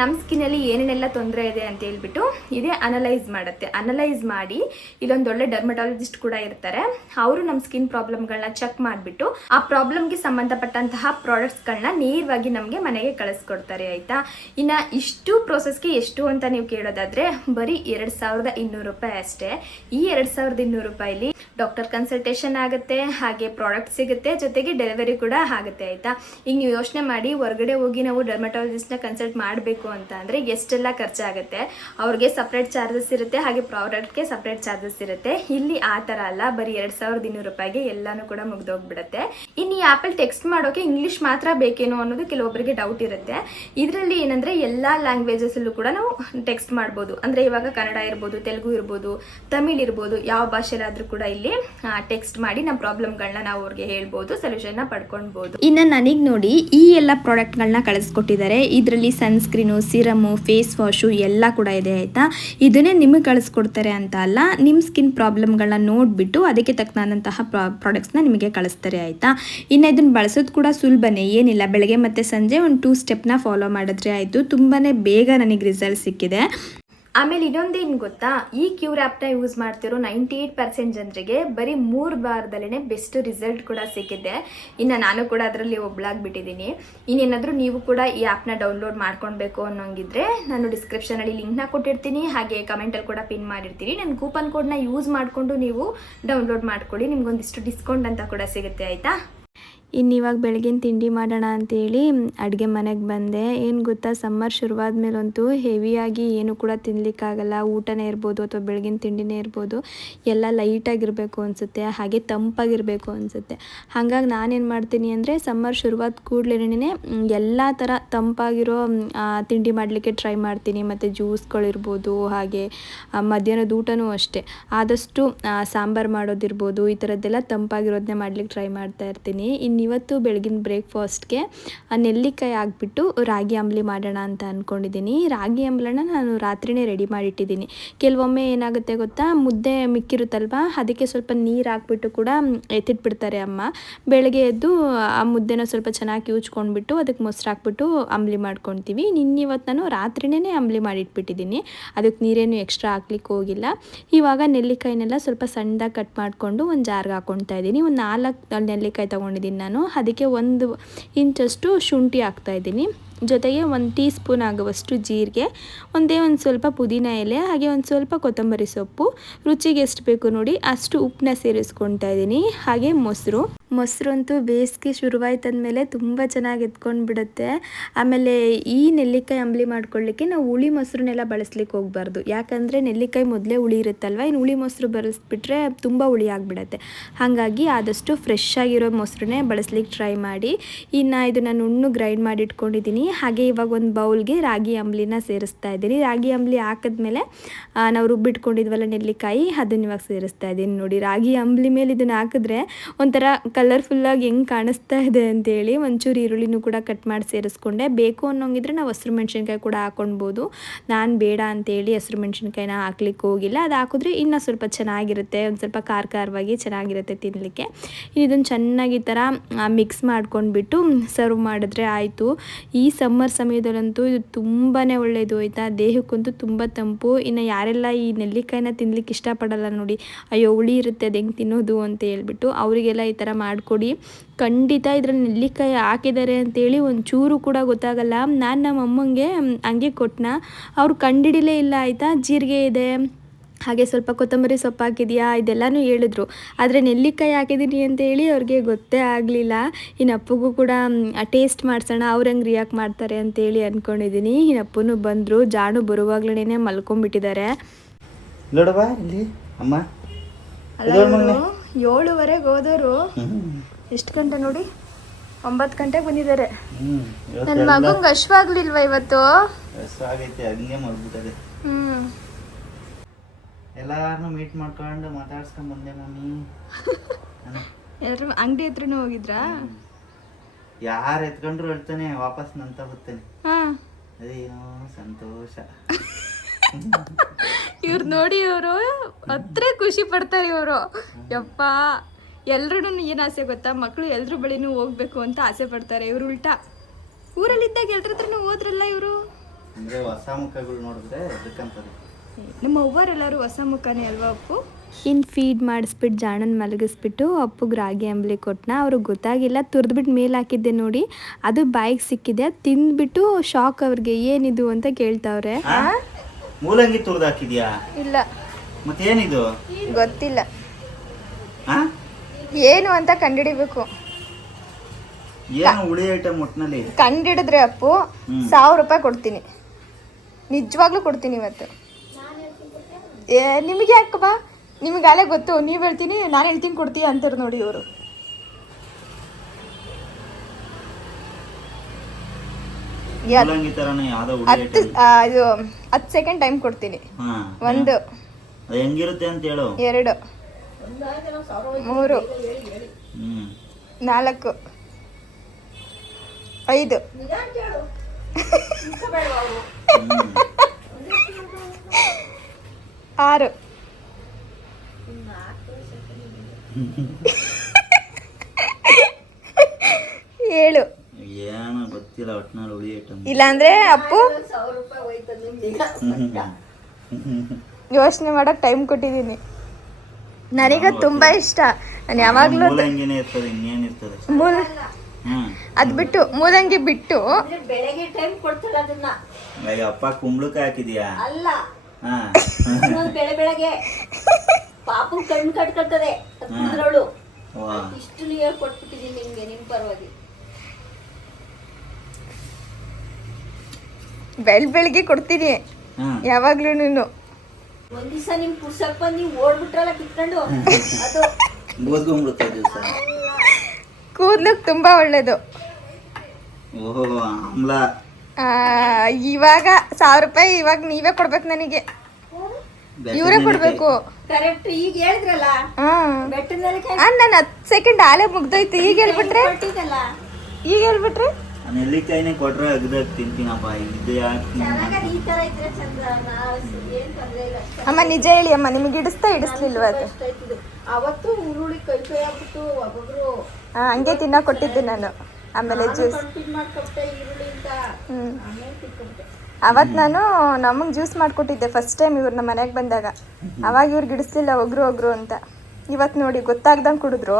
ನಮ್ಮ ಸ್ಕಿನ್ನಲ್ಲಿ ಏನೇನೆಲ್ಲ ತೊಂದರೆ ಇದೆ ಅಂತ ಹೇಳ್ಬಿಟ್ಟು ಇದೇ ಅನಲೈಸ್ ಮಾಡುತ್ತೆ. ಅನಲೈಸ್ ಮಾಡಿ ಇಲ್ಲೊಂದು ಒಳ್ಳೆ ಡರ್ಮಟಾಲಜಿಸ್ಟ್ ಕೂಡ ಇರ್ತಾರೆ, ಅವರು ನಮ್ಮ ಸ್ಕಿನ್ ಪ್ರಾಬ್ಲಮ್ಗಳನ್ನ ಚೆಕ್ ಮಾಡಿಬಿಟ್ಟು ಆ ಪ್ರಾಬ್ಲಮ್ಗೆ ಸಂಬಂಧಪಟ್ಟಂತಹ ಪ್ರಾಡಕ್ಟ್ಸ್ಗಳನ್ನ ನೇರವಾಗಿ ನಮಗೆ ಮನೆಗೆ ಕಳಿಸ್ಕೊಡ್ತಾರೆ ಆಯಿತಾ. ಇನ್ನು ಇಷ್ಟು ಪ್ರೋಸೆಸ್ಗೆ ಎಷ್ಟು ಅಂತ ನೀವು ಕೇಳೋದಾದರೆ, ಬರೀ 2200 ರೂಪಾಯಿ ಅಷ್ಟೇ. ಈ 2200 ರೂಪಾಯಿಲಿ ಡಾಕ್ಟರ್ ಕನ್ಸಲ್ಟೇಷನ್ ಆಗುತ್ತೆ, ಹಾಗೆ ಪ್ರಾಡಕ್ಟ್ ಸಿಗುತ್ತೆ, ಜೊತೆಗೆ ಡೆಲಿವರಿ ಕೂಡ ಆಗುತ್ತೆ ಆಯಿತಾ. ಈಗ ನೀವು ಯೋಚನೆ ಮಾಡಿ, ಹೊರಗಡೆ ಹೋಗಿ ನಾವು ಡರ್ಮಟಾಲಜಿಸ್ಟ್ನ ಕನ್ಸಲ್ಟ್ ಮಾಡಬೇಕು ಅಂತ ಅಂದರೆ ಎಷ್ಟೆಲ್ಲ ಖರ್ಚಾಗುತ್ತೆ. ಅವ್ರಿಗೆ ಸಪ್ರೇಟ್ ಚಾರ್ಜಸ್ ಇರುತ್ತೆ, ಹಾಗೆ ಪ್ರಾಡಕ್ಟ್ಗೆ ಸಪ್ರೇಟ್ ಚಾರ್ಜಸ್ ಇರುತ್ತೆ. ಇಲ್ಲಿ ಆ ಥರ ಅಲ್ಲ, ಬರೀ 2200 ರೂಪಾಯಿಗೆ ಎಲ್ಲನೂ ಕೂಡ ಮುಗ್ದೋಗ್ಬಿಡುತ್ತೆ. ಇನ್ನು ಈ ಆ್ಯಪಲ್ಲಿ ಟೆಕ್ಸ್ಟ್ ಮಾಡೋಕ್ಕೆ ಇಂಗ್ಲೀಷ್ ಮಾತ್ರ ಬೇಕೇನೋ ಅನ್ನೋದು ಕೆಲವೊಬ್ಬರಿಗೆ ಡೌಟ್ ಇರುತ್ತೆ. ಇದರಲ್ಲಿ ಏನಂದರೆ ಎಲ್ಲ ಲ್ಯಾಂಗ್ವೇಜಸಲ್ಲೂ ಕೂಡ ನಾವು ಟೆಕ್ಸ್ಟ್ ಮಾಡ್ಬೋದು. ಅಂದರೆ ಇವಾಗ ಕನ್ನಡ ಇರ್ಬೋದು, ತೆಲುಗು ಇರ್ಬೋದು, ತಮಿಳ್ ಇರ್ಬೋದು, ಯಾವ ಭಾಷೆಲಾದರೂ ಕೂಡ ಇಲ್ಲಿ ಟೆಕ್ಸ್ಟ್ ಮಾಡಿ ನಮ್ಮ ಪ್ರಾಬ್ಲಮ್ಗಳನ್ನ ನಾವು ಅವ್ರಿಗೆ ಹೇಳ್ಬೋದು, ಸೊಲ್ಯೂಷನ್ನ ಪಡ್ಕೊಳ್ಬೋದು. ಇನ್ನು ನನಗೆ ನೋಡಿ ಈ ಎಲ್ಲ ಪ್ರಾಡಕ್ಟ್ಗಳನ್ನ ಕಳಿಸ್ಕೊಟ್ಟಿದ್ದಾರೆ. ಇದರಲ್ಲಿ ಸನ್ಸ್ಕ್ರೀನು, ಸಿರಮು, ಫೇಸ್ ವಾಶು ಎಲ್ಲ ಕೂಡ ಇದೆ ಆಯಿತಾ. ಇದನ್ನೇ ನಿಮಗೆ ಕಳಿಸ್ಕೊಡ್ತಾರೆ ಅಂತ ಅಲ್ಲ, ನಿಮ್ಮ ಸ್ಕಿನ್ ಪ್ರಾಬ್ಲಮ್ಗಳನ್ನ ನೋಡಿಬಿಟ್ಟು ಅದಕ್ಕೆ ತಕ್ಕನಾದಂತಹ ಪ್ರಾಡಕ್ಟ್ಸ್ನ ನಿಮಗೆ ಕಳಿಸ್ತಾರೆ ಆಯಿತಾ. ಇನ್ನು ಇದನ್ನು ಬಳಸೋದು ಕೂಡ ಸುಲಭನೇ, ಏನಿಲ್ಲ, ಬೆಳಗ್ಗೆ ಮತ್ತು ಸಂಜೆ ಒಂದು 2 ಸ್ಟೆಪ್ನ ಫಾಲೋ ಮಾಡಿದ್ರೆ ಆಯಿತು. ತುಂಬಾ ಬೇಗ ನನಗೆ ರಿಸಲ್ಟ್ ಸಿಕ್ಕಿದೆ. ಆಮೇಲೆ ಇನ್ನೊಂದೇನು ಗೊತ್ತಾ, ಈ ಕ್ಯೂರ್ ಆ್ಯಪ್ನ ಯೂಸ್ ಮಾಡ್ತಿರೋ 98% ಜನರಿಗೆ ಬರೀ 3 ವಾರದಲ್ಲೇ ಬೆಸ್ಟ್ ರಿಸಲ್ಟ್ ಕೂಡ ಸಿಕ್ಕಿದೆ. ಇನ್ನು ನಾನು ಕೂಡ ಅದರಲ್ಲಿ ಒಬ್ಬಳಾಗ್ಬಿಟ್ಟಿದ್ದೀನಿ. ಇನ್ನೇನಾದರೂ ನೀವು ಕೂಡ ಈ ಆ್ಯಪ್ನ ಡೌನ್ಲೋಡ್ ಮಾಡ್ಕೊಳ್ಬೇಕು ಅನ್ನೋಂಗಿದ್ರೆ ನಾನು ಡಿಸ್ಕ್ರಿಪ್ಷನಲ್ಲಿ ಲಿಂಕ್ನ ಕೊಟ್ಟಿರ್ತೀನಿ, ಹಾಗೆ ಕಮೆಂಟಲ್ಲಿ ಕೂಡ ಪಿನ್ ಮಾಡಿರ್ತೀನಿ. ನನ್ನ ಕೂಪನ್ ಕೋಡ್ನ ಯೂಸ್ ಮಾಡಿಕೊಂಡು ನೀವು ಡೌನ್ಲೋಡ್ ಮಾಡ್ಕೊಳ್ಳಿ, ನಿಮ್ಗೊಂದಿಷ್ಟು ಡಿಸ್ಕೌಂಟ್ ಅಂತ ಕೂಡ ಸಿಗುತ್ತೆ ಆಯಿತಾ. ಇನ್ನು ಇವಾಗ ಬೆಳಗಿನ ತಿಂಡಿ ಮಾಡೋಣ ಅಂತೇಳಿ ಅಡುಗೆ ಮನೆಗೆ ಬಂದೆ. ಏನು ಗೊತ್ತಾ, ಸಮ್ಮರ್ ಶುರುವಾದ ಮೇಲಂತೂ ಹೆವಿಯಾಗಿ ಏನು ಕೂಡ ತಿನ್ನಲಿಕ್ಕಾಗಲ್ಲ. ಊಟನೇ ಇರ್ಬೋದು ಅಥವಾ ಬೆಳಗಿನ ತಿಂಡಿನೇ ಇರ್ಬೋದು, ಎಲ್ಲ ಲೈಟಾಗಿರಬೇಕು ಅನಿಸುತ್ತೆ, ಹಾಗೆ ತಂಪಾಗಿರಬೇಕು ಅನಿಸುತ್ತೆ. ಹಾಗಾಗಿ ನಾನೇನು ಮಾಡ್ತೀನಿ ಅಂದರೆ, ಸಮ್ಮರ್ ಶುರುವಾದ ಕೂಡಲೇ ಎಲ್ಲ ಥರ ತಂಪಾಗಿರೋ ತಿಂಡಿ ಮಾಡಲಿಕ್ಕೆ ಟ್ರೈ ಮಾಡ್ತೀನಿ. ಮತ್ತು ಜ್ಯೂಸ್ಗಳಿರ್ಬೋದು, ಹಾಗೆ ಮಧ್ಯಾಹ್ನದ ಊಟನೂ ಅಷ್ಟೇ, ಆದಷ್ಟು ಸಾಂಬಾರು ಮಾಡೋದಿರ್ಬೋದು, ಈ ಥರದ್ದೆಲ್ಲ ತಂಪಾಗಿರೋದನ್ನೇ ಮಾಡ್ಲಿಕ್ಕೆ ಟ್ರೈ ಮಾಡ್ತಾ ಇರ್ತೀನಿ. ಇವತ್ತು ಬೆಳಗಿನ ಬ್ರೇಕ್ಫಾಸ್ಟ್ಗೆ ನೆಲ್ಲಿಕಾಯಿ ಹಾಕ್ಬಿಟ್ಟು ರಾಗಿ ಅಂಬಲಿ ಮಾಡೋಣ ಅಂತ ಅಂದ್ಕೊಂಡಿದ್ದೀನಿ. ರಾಗಿ ಅಂಬಲನ ನಾನು ರಾತ್ರಿನೇ ರೆಡಿ ಮಾಡಿಟ್ಟಿದ್ದೀನಿ. ಕೆಲವೊಮ್ಮೆ ಏನಾಗುತ್ತೆ ಗೊತ್ತಾ, ಮುದ್ದೆ ಮಿಕ್ಕಿರುತ್ತಲ್ವ, ಅದಕ್ಕೆ ಸ್ವಲ್ಪ ನೀರು ಹಾಕ್ಬಿಟ್ಟು ಕೂಡ ಎತ್ತಿಟ್ಬಿಡ್ತಾರೆ ಅಮ್ಮ. ಬೆಳಗ್ಗೆ ಎದ್ದು ಆ ಮುದ್ದೆನ ಸ್ವಲ್ಪ ಚೆನ್ನಾಗಿ ಕಿವುಚ್ಕೊಂಡ್ಬಿಟ್ಟು ಅದಕ್ಕೆ ಮೊಸರು ಹಾಕ್ಬಿಟ್ಟು ಅಂಬಲಿ ಮಾಡ್ಕೊತೀವಿ. ಇವತ್ತು ನಾನು ರಾತ್ರಿನೇ ಅಂಬಲಿ ಮಾಡಿಟ್ಬಿಟ್ಟಿದ್ದೀನಿ, ಅದಕ್ಕೆ ನೀರೇನು ಎಕ್ಸ್ಟ್ರಾ ಹಾಕ್ಲಿಕ್ಕೆ ಹೋಗಿಲ್ಲ. ಇವಾಗ ನೆಲ್ಲಿಕಾಯಿನೆಲ್ಲ ಸ್ವಲ್ಪ ಸಣ್ಣದಾಗಿ ಕಟ್ ಮಾಡಿಕೊಂಡು ಒಂದು ಜಾರ್ಗೆ ಹಾಕ್ಕೊಳ್ತಾ ಇದ್ದೀನಿ. ಒಂದು 4 ನೆಲ್ಲಿಕಾಯಿ ತೊಗೊಂಡಿದ್ದೀನಿ ನಾನು. ಅದಕ್ಕೆ 1 ಇಂಚಷ್ಟು ಶುಂಠಿ ಹಾಕ್ತಾಯಿದ್ದೀನಿ, ಜೊತೆಗೆ 1 ಟೀ ಸ್ಪೂನ್ ಆಗುವಷ್ಟು ಜೀರಿಗೆ, ಒಂದು ಸ್ವಲ್ಪ ಪುದೀನ ಎಲೆ, ಹಾಗೆ ಒಂದು ಸ್ವಲ್ಪ ಕೊತ್ತಂಬರಿ ಸೊಪ್ಪು, ರುಚಿಗೆ ಎಷ್ಟು ಬೇಕು ನೋಡಿ ಅಷ್ಟು ಉಪ್ಪನ್ನ ಸೇರಿಸ್ಕೊಳ್ತಾ ಇದ್ದೀನಿ. ಹಾಗೆ ಮೊಸರಂತೂ ಬೇಸಿಗೆ ಶುರುವಾಯ್ತಂದಮೇಲೆ ತುಂಬ ಚೆನ್ನಾಗಿ ಎತ್ಕೊಂಡು ಬಿಡುತ್ತೆ. ಆಮೇಲೆ ಈ ನೆಲ್ಲಿಕಾಯಿ ಅಂಬಲಿ ಮಾಡ್ಕೊಳ್ಳಿಕ್ಕೆ ನಾವು ಹುಳಿ ಮೊಸರನ್ನೆಲ್ಲ ಬಳಸ್ಲಿಕ್ಕೆ ಹೋಗಬಾರ್ದು, ಯಾಕಂದರೆ ನೆಲ್ಲಿಕಾಯಿ ಮೊದಲೇ ಹುಳಿ ಇರುತ್ತಲ್ವ, ಇನ್ನು ಹುಳಿ ಮೊಸರು ಬಳಸ್ಬಿಟ್ರೆ ತುಂಬ ಹುಳಿ ಆಗಿಬಿಡತ್ತೆ. ಹಾಗಾಗಿ ಆದಷ್ಟು ಫ್ರೆಶ್ ಆಗಿರೋ ಮೊಸರನ್ನೇ ಬಳಸ್ಲಿಕ್ಕೆ ಟ್ರೈ ಮಾಡಿ. ಇನ್ನು ಇದನ್ನು ನುಣ್ಣು ಗ್ರೈಂಡ್ ಮಾಡಿ ಇಟ್ಕೊಂಡಿದ್ದೀನಿ. ಹಾಗೆ ಇವಾಗ ಒಂದು ಬೌಲ್ಗೆ ರಾಗಿ ಅಂಬಲಿನ ಸೇರಿಸ್ತಾ ಇದ್ದೀನಿ. ರಾಗಿ ಅಂಬಲಿ ಹಾಕಿದ್ಮೇಲೆ ನಾವು ರುಬ್ಬಿಟ್ಕೊಂಡಿದ್ವಲ್ಲ ನೆಲ್ಲಿಕಾಯಿ, ಅದನ್ನ ಇವಾಗ ಸೇರಿಸ್ತಾ ಇದ್ದೀನಿ. ನೋಡಿ, ರಾಗಿ ಅಂಬಲಿ ಮೇಲೆ ಇದನ್ನು ಹಾಕಿದ್ರೆ ಒಂಥರ ಕಲರ್ಫುಲ್ಲಾಗಿ ಹೆಂಗೆ ಕಾಣಿಸ್ತಾ ಇದೆ ಅಂತೇಳಿ. ಒಂಚೂರು ಈರುಳ್ಳಿನೂ ಕೂಡ ಕಟ್ ಮಾಡಿ ಸೇರಿಸ್ಕೊಂಡೆ. ಬೇಕು ಅನ್ನೋಂಗಿದ್ರೆ ನಾವು ಹಸಿರು ಮೆಣಸಿನ್ಕಾಯಿ ಕೂಡ ಹಾಕ್ಕೊಳ್ಬೋದು. ನಾನು ಬೇಡ ಅಂತೇಳಿ ಹಸಿರು ಮೆಣಸಿನ್ಕಾಯಿನ ಹಾಕ್ಲಿಕ್ಕೆ ಹೋಗಿಲ್ಲ. ಅದು ಹಾಕಿದ್ರೆ ಇನ್ನೂ ಸ್ವಲ್ಪ ಚೆನ್ನಾಗಿರುತ್ತೆ, ಒಂದು ಸ್ವಲ್ಪ ಖಾರವಾಗಿ ಚೆನ್ನಾಗಿರುತ್ತೆ ತಿನ್ನಲಿಕ್ಕೆ. ಇದನ್ನು ಚೆನ್ನಾಗಿ ಈ ಥರ ಮಿಕ್ಸ್ ಮಾಡ್ಕೊಂಡ್ಬಿಟ್ಟು ಸರ್ವ್ ಮಾಡಿದ್ರೆ ಆಯಿತು. ಈ ಸಮ್ಮರ್ ಸಮಯದಲ್ಲಂತೂ ಇದು ತುಂಬಾ ಒಳ್ಳೆಯದು ಆಯಿತಾ, ದೇಹಕ್ಕಂತೂ ತುಂಬ ತಂಪು. ಇನ್ನು ಯಾರೆಲ್ಲ ಈ ನೆಲ್ಲಿಕಾಯಿನ ತಿನ್ನಲಿಕ್ಕೆ ಇಷ್ಟಪಡಲ್ಲ ನೋಡಿ, ಅಯ್ಯೋ ಹುಳಿ ಇರುತ್ತೆ ಅದು ಹೆಂಗೆ ತಿನ್ನೋದು ಅಂತ ಹೇಳ್ಬಿಟ್ಟು, ಅವರಿಗೆಲ್ಲ ಈ ಥರ ಮಾಡಿಕೊಡಿ. ಖಂಡಿತ ಇದರಲ್ಲಿ ನೆಲ್ಲಿಕಾಯಿ ಹಾಕಿದ್ದಾರೆ ಅಂತೇಳಿ ಒಂಚೂರು ಕೂಡ ಗೊತ್ತಾಗಲ್ಲ. ನಾನು ನಮ್ಮ ಅಮ್ಮಂಗೆ ಹಂಗೆ ಕೊಟ್ಟನ, ಅವ್ರು ಕಂಡಿಡಿಲೇ ಇಲ್ಲ ಆಯಿತಾ. ಜೀರಿಗೆ ಇದೆ, ಹಾಗೆ ಸ್ವಲ್ಪ ಕೊತ್ತಂಬರಿ ಸೊಪ್ಪು ಹಾಕಿದೆಯಾ ಇದೆಲ್ಲನೂ ಹೇಳಿದ್ರು. ಆದರೆ ನೆಲ್ಲಿಕಾಯಿ ಹಾಕಿದ್ದೀನಿ ಅಂತ ಹೇಳಿ ಅವ್ರಿಗೆ ಗೊತ್ತೇ ಆಗಲಿಲ್ಲ. ಇನ್ನು ಅಪ್ಪಗೂ ಕೂಡ ಟೇಸ್ಟ್ ಮಾಡಿಸೋಣ ಅವ್ರು ಹೆಂಗೆ ರಿಯಾಕ್ಟ್ ಮಾಡ್ತಾರೆ ಅಂತೇಳಿ ಅಂದ್ಕೊಂಡಿದ್ದೀನಿ. ಇನ್ನು ಅಪ್ಪನೂ ಬಂದರು. ಜಾನು ಬರುವಾಗ್ಲೇ ಮಲ್ಕೊಂಡ್ಬಿಟ್ಟಿದ್ದಾರೆ. ನೋಡವಾ ಇಲ್ಲಿ ಅಮ್ಮ ಅಲ್ಲ 7:30 ಹೋದವರು ಎಷ್ಟು ಗಂಟೆ ನೋಡಿ 9 ಗಂಟೆಗೆ ಬಂದಿದ್ದಾರೆ. ನನ್ನ ಮಗಂಗೆ ಅಶ್ವಾಗ್ಲಿಲ್ವಾ ಇವತ್ತು? ಆಗೈತೆ ಹಂಗೆ ಮಲ್ಬಿಟ್ಟದೆ. ಎಲ್ಲಾರನ್ನು ಮೀಟ್ ಮಾಡ್ಕೊಂಡು ಮಾತಾಡ್ಸ್ಕೊಂಡ್ ಬಂದೆ ಮಮ್ಮಿ. ಎಲ್ಲರೂ ಅಂಗಡಿ ಹತ್ರನೂ ಹೋಗಿದ್ರಾ? ಯಾರು ಎತ್ಕೊಂಡ್ರು ಹೇಳ್ತಾನೆ ವಾಪಸ್ ನಂತ ಬರ್ತೇನೆ. ಅದೇನೋ ಸಂತೋಷ. ಇವ್ರು ನೋಡಿ ಇವರು ಹತ್ರ ಖುಷಿ ಪಡ್ತಾರೆ ಇವರು. ಯಪ್ಪ ಎಲ್ರೂ ಏನು ಆಸೆ ಗೊತ್ತಾ, ಮಕ್ಕಳು ಎಲ್ರ ಬಳಿನೂ ಹೋಗ್ಬೇಕು ಅಂತ ಆಸೆ ಪಡ್ತಾರೆ. ಇವ್ರು ಉಲ್ಟಾ ಊರಲ್ಲಿದ್ದಾಗ ಎಲ್ರ ಹತ್ರನೂ ಹೋದ್ರಲ್ಲ ಇವರು. ಅಂದ್ರೆ ಹೊಸ ಮುಖಗಳು ನೋಡಿದ್ರೆ ಅದಕ್ಕಂತಾರೆ. ನಮ್ಮ ಅವ್ವರೆಲ್ಲರೂ ಹೊಸ ಮುಖನೇ ಅಲ್ವಾ ಅಪ್ಪು? ಇನ್ನು ಫೀಡ್ ಮಾಡಿಸ್ಬಿಟ್ಟು ಜಾಣನ್ ಮಲಗಿಸ್ಬಿಟ್ಟು ಅಪ್ಪಗೆ ರಾಗಿ ಅಂಬ್ಲಿ ಕೊಟ್ಟನ. ಅವ್ರಿಗೆ ಗೊತ್ತಾಗಿಲ್ಲ, ತುರಿದ್ಬಿಟ್ಟು ಮೇಲೆ ಹಾಕಿದ್ದೆ ನೋಡಿ, ಅದು ಬಾಯಿಗೆ ಸಿಕ್ಕಿದೆ. ತಿಂದ್ಬಿಟ್ಟು ಶಾಕ್ ಅವ್ರಿಗೆ, ಏನಿದು ಅಂತ ಕೇಳ್ತಾವ್ರೆ. ಮೂಲಂಗಿ ತುರ್ದು ಹಾಕಿದ್ಯಾ? ಇಲ್ಲ. ಮತ್ತೇನಿದು ಗೊತ್ತಿಲ್ಲ ಏನು ಅಂತ ಕಂಡಿಡಿಬೇಕು. ಏನು ಉಳಿ ಐಟಮ್ ಒಟ್ಟಿನಲ್ಲಿ ಕಂಡಿಡಿದ್ರೆ ಅಪ್ಪು 1000 ರೂಪಾಯಿ ಕೊಡ್ತೀನಿ, ನಿಜವಾಗ್ಲೂ ಕೊಡ್ತೀನಿ ಇವತ್ತು. ನಿಮಗೆ ಯಾಕಪ್ಪ, ನಿಮಗೆ ಅಲ್ಲೇ ಗೊತ್ತು, ನೀವು ಹೇಳ್ತೀನಿ ನಾನು ಹೇಳ್ತೀನಿ ಕೊಡ್ತೀಯ ಅಂತಾರೆ ನೋಡಿ ಇವರು. ಮೂಲಂಗಿ ತರನೇ ಯಾವ್ದೋ ಉಳಿ ಐಟಮ್. ಇದು 10 ಸೆಕೆಂಡ್ ಟೈಮ್ ಕೊಡ್ತೀನಿ. 1 ಅದು ಹೆಂಗಿರುತ್ತೆ ಅಂತ ಹೇಳು. 2 3 4 5 6 7 ಏನೋ ಗೊತ್ತಿಲ್ಲ ಒಟ್ಟಿನಲ್ಲಿ ಉಳಿ ಐಟಮ್. ಇಲ್ಲಾಂದ್ರೆ ಅಪ್ಪು ಯೋಚನೆ ಮಾಡಕ್ ಟೈಮ್ ಕೊಟ್ಟಿದ್ದೀನಿ. ನನಗ ತುಂಬಾ ಇಷ್ಟ. ನಾನು ಯಾವಾಗ್ಲೂ ಮೂಲಂಗಿನೇ ಇರ್ತದೆ, ಇನ್ನೇನ್ ಇರ್ತದೆ. ಅದ್ ಬಿಟ್ಟು ಮೂಲಂಗಿ ಬಿಟ್ಟು ಬೆಳಗ್ಗೆ ಟೈಮ್ ಕೊಡ್ತಾರ ಅದನ್ನ. ಅಪ್ಪ ಕುಂಬಳಕಾಯಿ ಹಾಕಿದ್ಯಾ? ಅಲ್ಲ, ಬೆಳಗ್ಗೆ ಪಾಪನ್ ಕಣ್ಣು ಕಟ್ಕೊಳ್ತದೆ ಕುದ್ರವಳು. ಇಷ್ಟು ಹೇಳ್ಕೊಟ್ಬಿಟ್ಟಿದೀನಿ ನಿಮ್ಗೆ, ನಿಮ್ ಪರವಾಗಿ. ಬೆಳಿಗ್ಗೆ ಕೊಡ್ತೀನಿ ಯಾವಾಗ್ಲೂ. ಒಂದ್ ದಿವಸ ನಿಮ್ ಪುಸ್ತಕ ಬಂದು ನೀವು ಓಡ್ಬಿಟ್ರಲ್ಲ ಕಿತ್ಕೊಂಡು, ಅದು ಕೂದ್ಲಕ್ ತುಂಬಾ ಒಳ್ಳೇದು. ಇವಾಗ 1000 ರೂಪಾಯಿ ಇವಾಗ ನೀವೇ ಕೊಡ್ಬೇಕು ನನಗೆ, ಇವರೇ ಕೊಡ್ಬೇಕು. ಕರೆಕ್ಟ್ ಈಗ ಹೇಳಿದ್ರಲ್ಲ ಬೆಟ್ಟದಲ್ಲಿ. ನಾನು 10 ಸೆಕೆಂಡ್ ಆಲೆ ಮುಗ್ದೋಯ್ತು. ಈಗ ಹೇಳ್ಬಿಟ್ರೆ ಈಗ ಹೇಳ್ಬಿಟ್ರೆ ನೆಲ್ಲಿಕಾಯಿನೇ ಕೊಟ್ರೆ ಅಗ್ದಾಗ ತಿಂತೀನಪ್ಪ. ಇದು ಈ ತರ ಇದ್ರೆ ಚಂದ, ಏನ್ ತೊಂದ್ರೆ ಇಲ್ಲ. ಅಮ್ಮ ನಿಜ ಹೇಳಿ ಅಮ್ಮ, ನಿಮ್ಗೆ ಹಿಡಿಸ್ಲಿಲ್ವ ಅದು? ಅವತ್ತು ಉರುಳಿ ಕೈ ಆಗ್ಬಿಟ್ಟು ಒಬ್ಬೊಬ್ರು ಹಂಗೆ ತಿನ್ನ ಕೊಟ್ಟಿದ್ದೆ ನಾನು. ಆಮೇಲೆ ಜ್ಯೂಸ್ ಮಾಡ್ಕೊಟ್ಟೆ ಈರುಳ್ಳಿ ಅಂತ. ಅವತ್ತು ನಾನು ನಮಗೆ ಜ್ಯೂಸ್ ಮಾಡಿಕೊಟ್ಟಿದ್ದೆ ಫಸ್ಟ್ ಟೈಮ್ ಇವ್ರು ನಮ್ಮ ಮನೆಗೆ ಬಂದಾಗ. ಅವಾಗ ಇವ್ರಿಗೆ ಹಿಡಿಸ್ಲಿಲ್ಲ ಒಗ್ರು ಅಂತ. ಇವತ್ತು ನೋಡಿ ಗೊತ್ತಾಗ್ದಂಗೆ ಕುಡಿದ್ರು.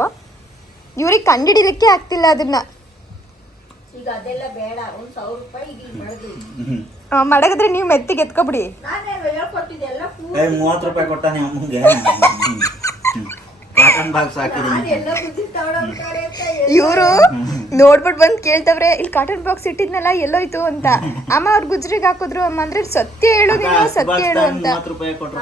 ಇವ್ರಿಗೆ ಕಂಡಿಡಿಲಿಕ್ಕೆ ಆಗ್ತಿಲ್ಲ ಅದನ್ನ. ಈಗ ಅದೆಲ್ಲ ಬೇಡ, 1000 ರೂಪಾಯಿ ಈಗ ಮಾಡಿದ್ವಿ. ಮಡಗಿದ್ರೆ ನೀವು ಮೆತ್ತಿಗೆ ಎತ್ಕೊಬಿಡಿ. ನಾನೇ ಹೇಳ್ಕೊಟ್ಟಿದ್ದೆ ಎಲ್ಲ. 30 ರೂಪಾಯಿ ಕೊಟ್ಟಾನೆ ಅಮ್ಮಂಗೆ. ಕಾಟನ್ ಬಾಕ್ಸ್ ಹಾಕಿದ್ದೀನಿ. ಇವರು ನೋಡ್ಬಿಟ್ಟು ಬಂದು ಕೇಳ್ತವ್ರೆ, ಇಲ್ಲಿ ಕಾಟನ್ ಬಾಕ್ಸ್ ಇಟ್ಟಿದ್ನಲ್ಲ ಎಲ್ಲೋಯ್ತು ಅಂತ. ಅಮ್ಮ ಅವ್ರ ಗುಜ್ರಿಗೆ ಹಾಕಿದ್ರು. ಅಮ್ಮ ಅಂದ್ರೆ ಸತ್ಯ ಹೇಳು ನೀನು, ಸತ್ಯ ಹೇಳು ಅಂತ. 30 ರೂಪಾಯಿ ಕೊಟ್ರು.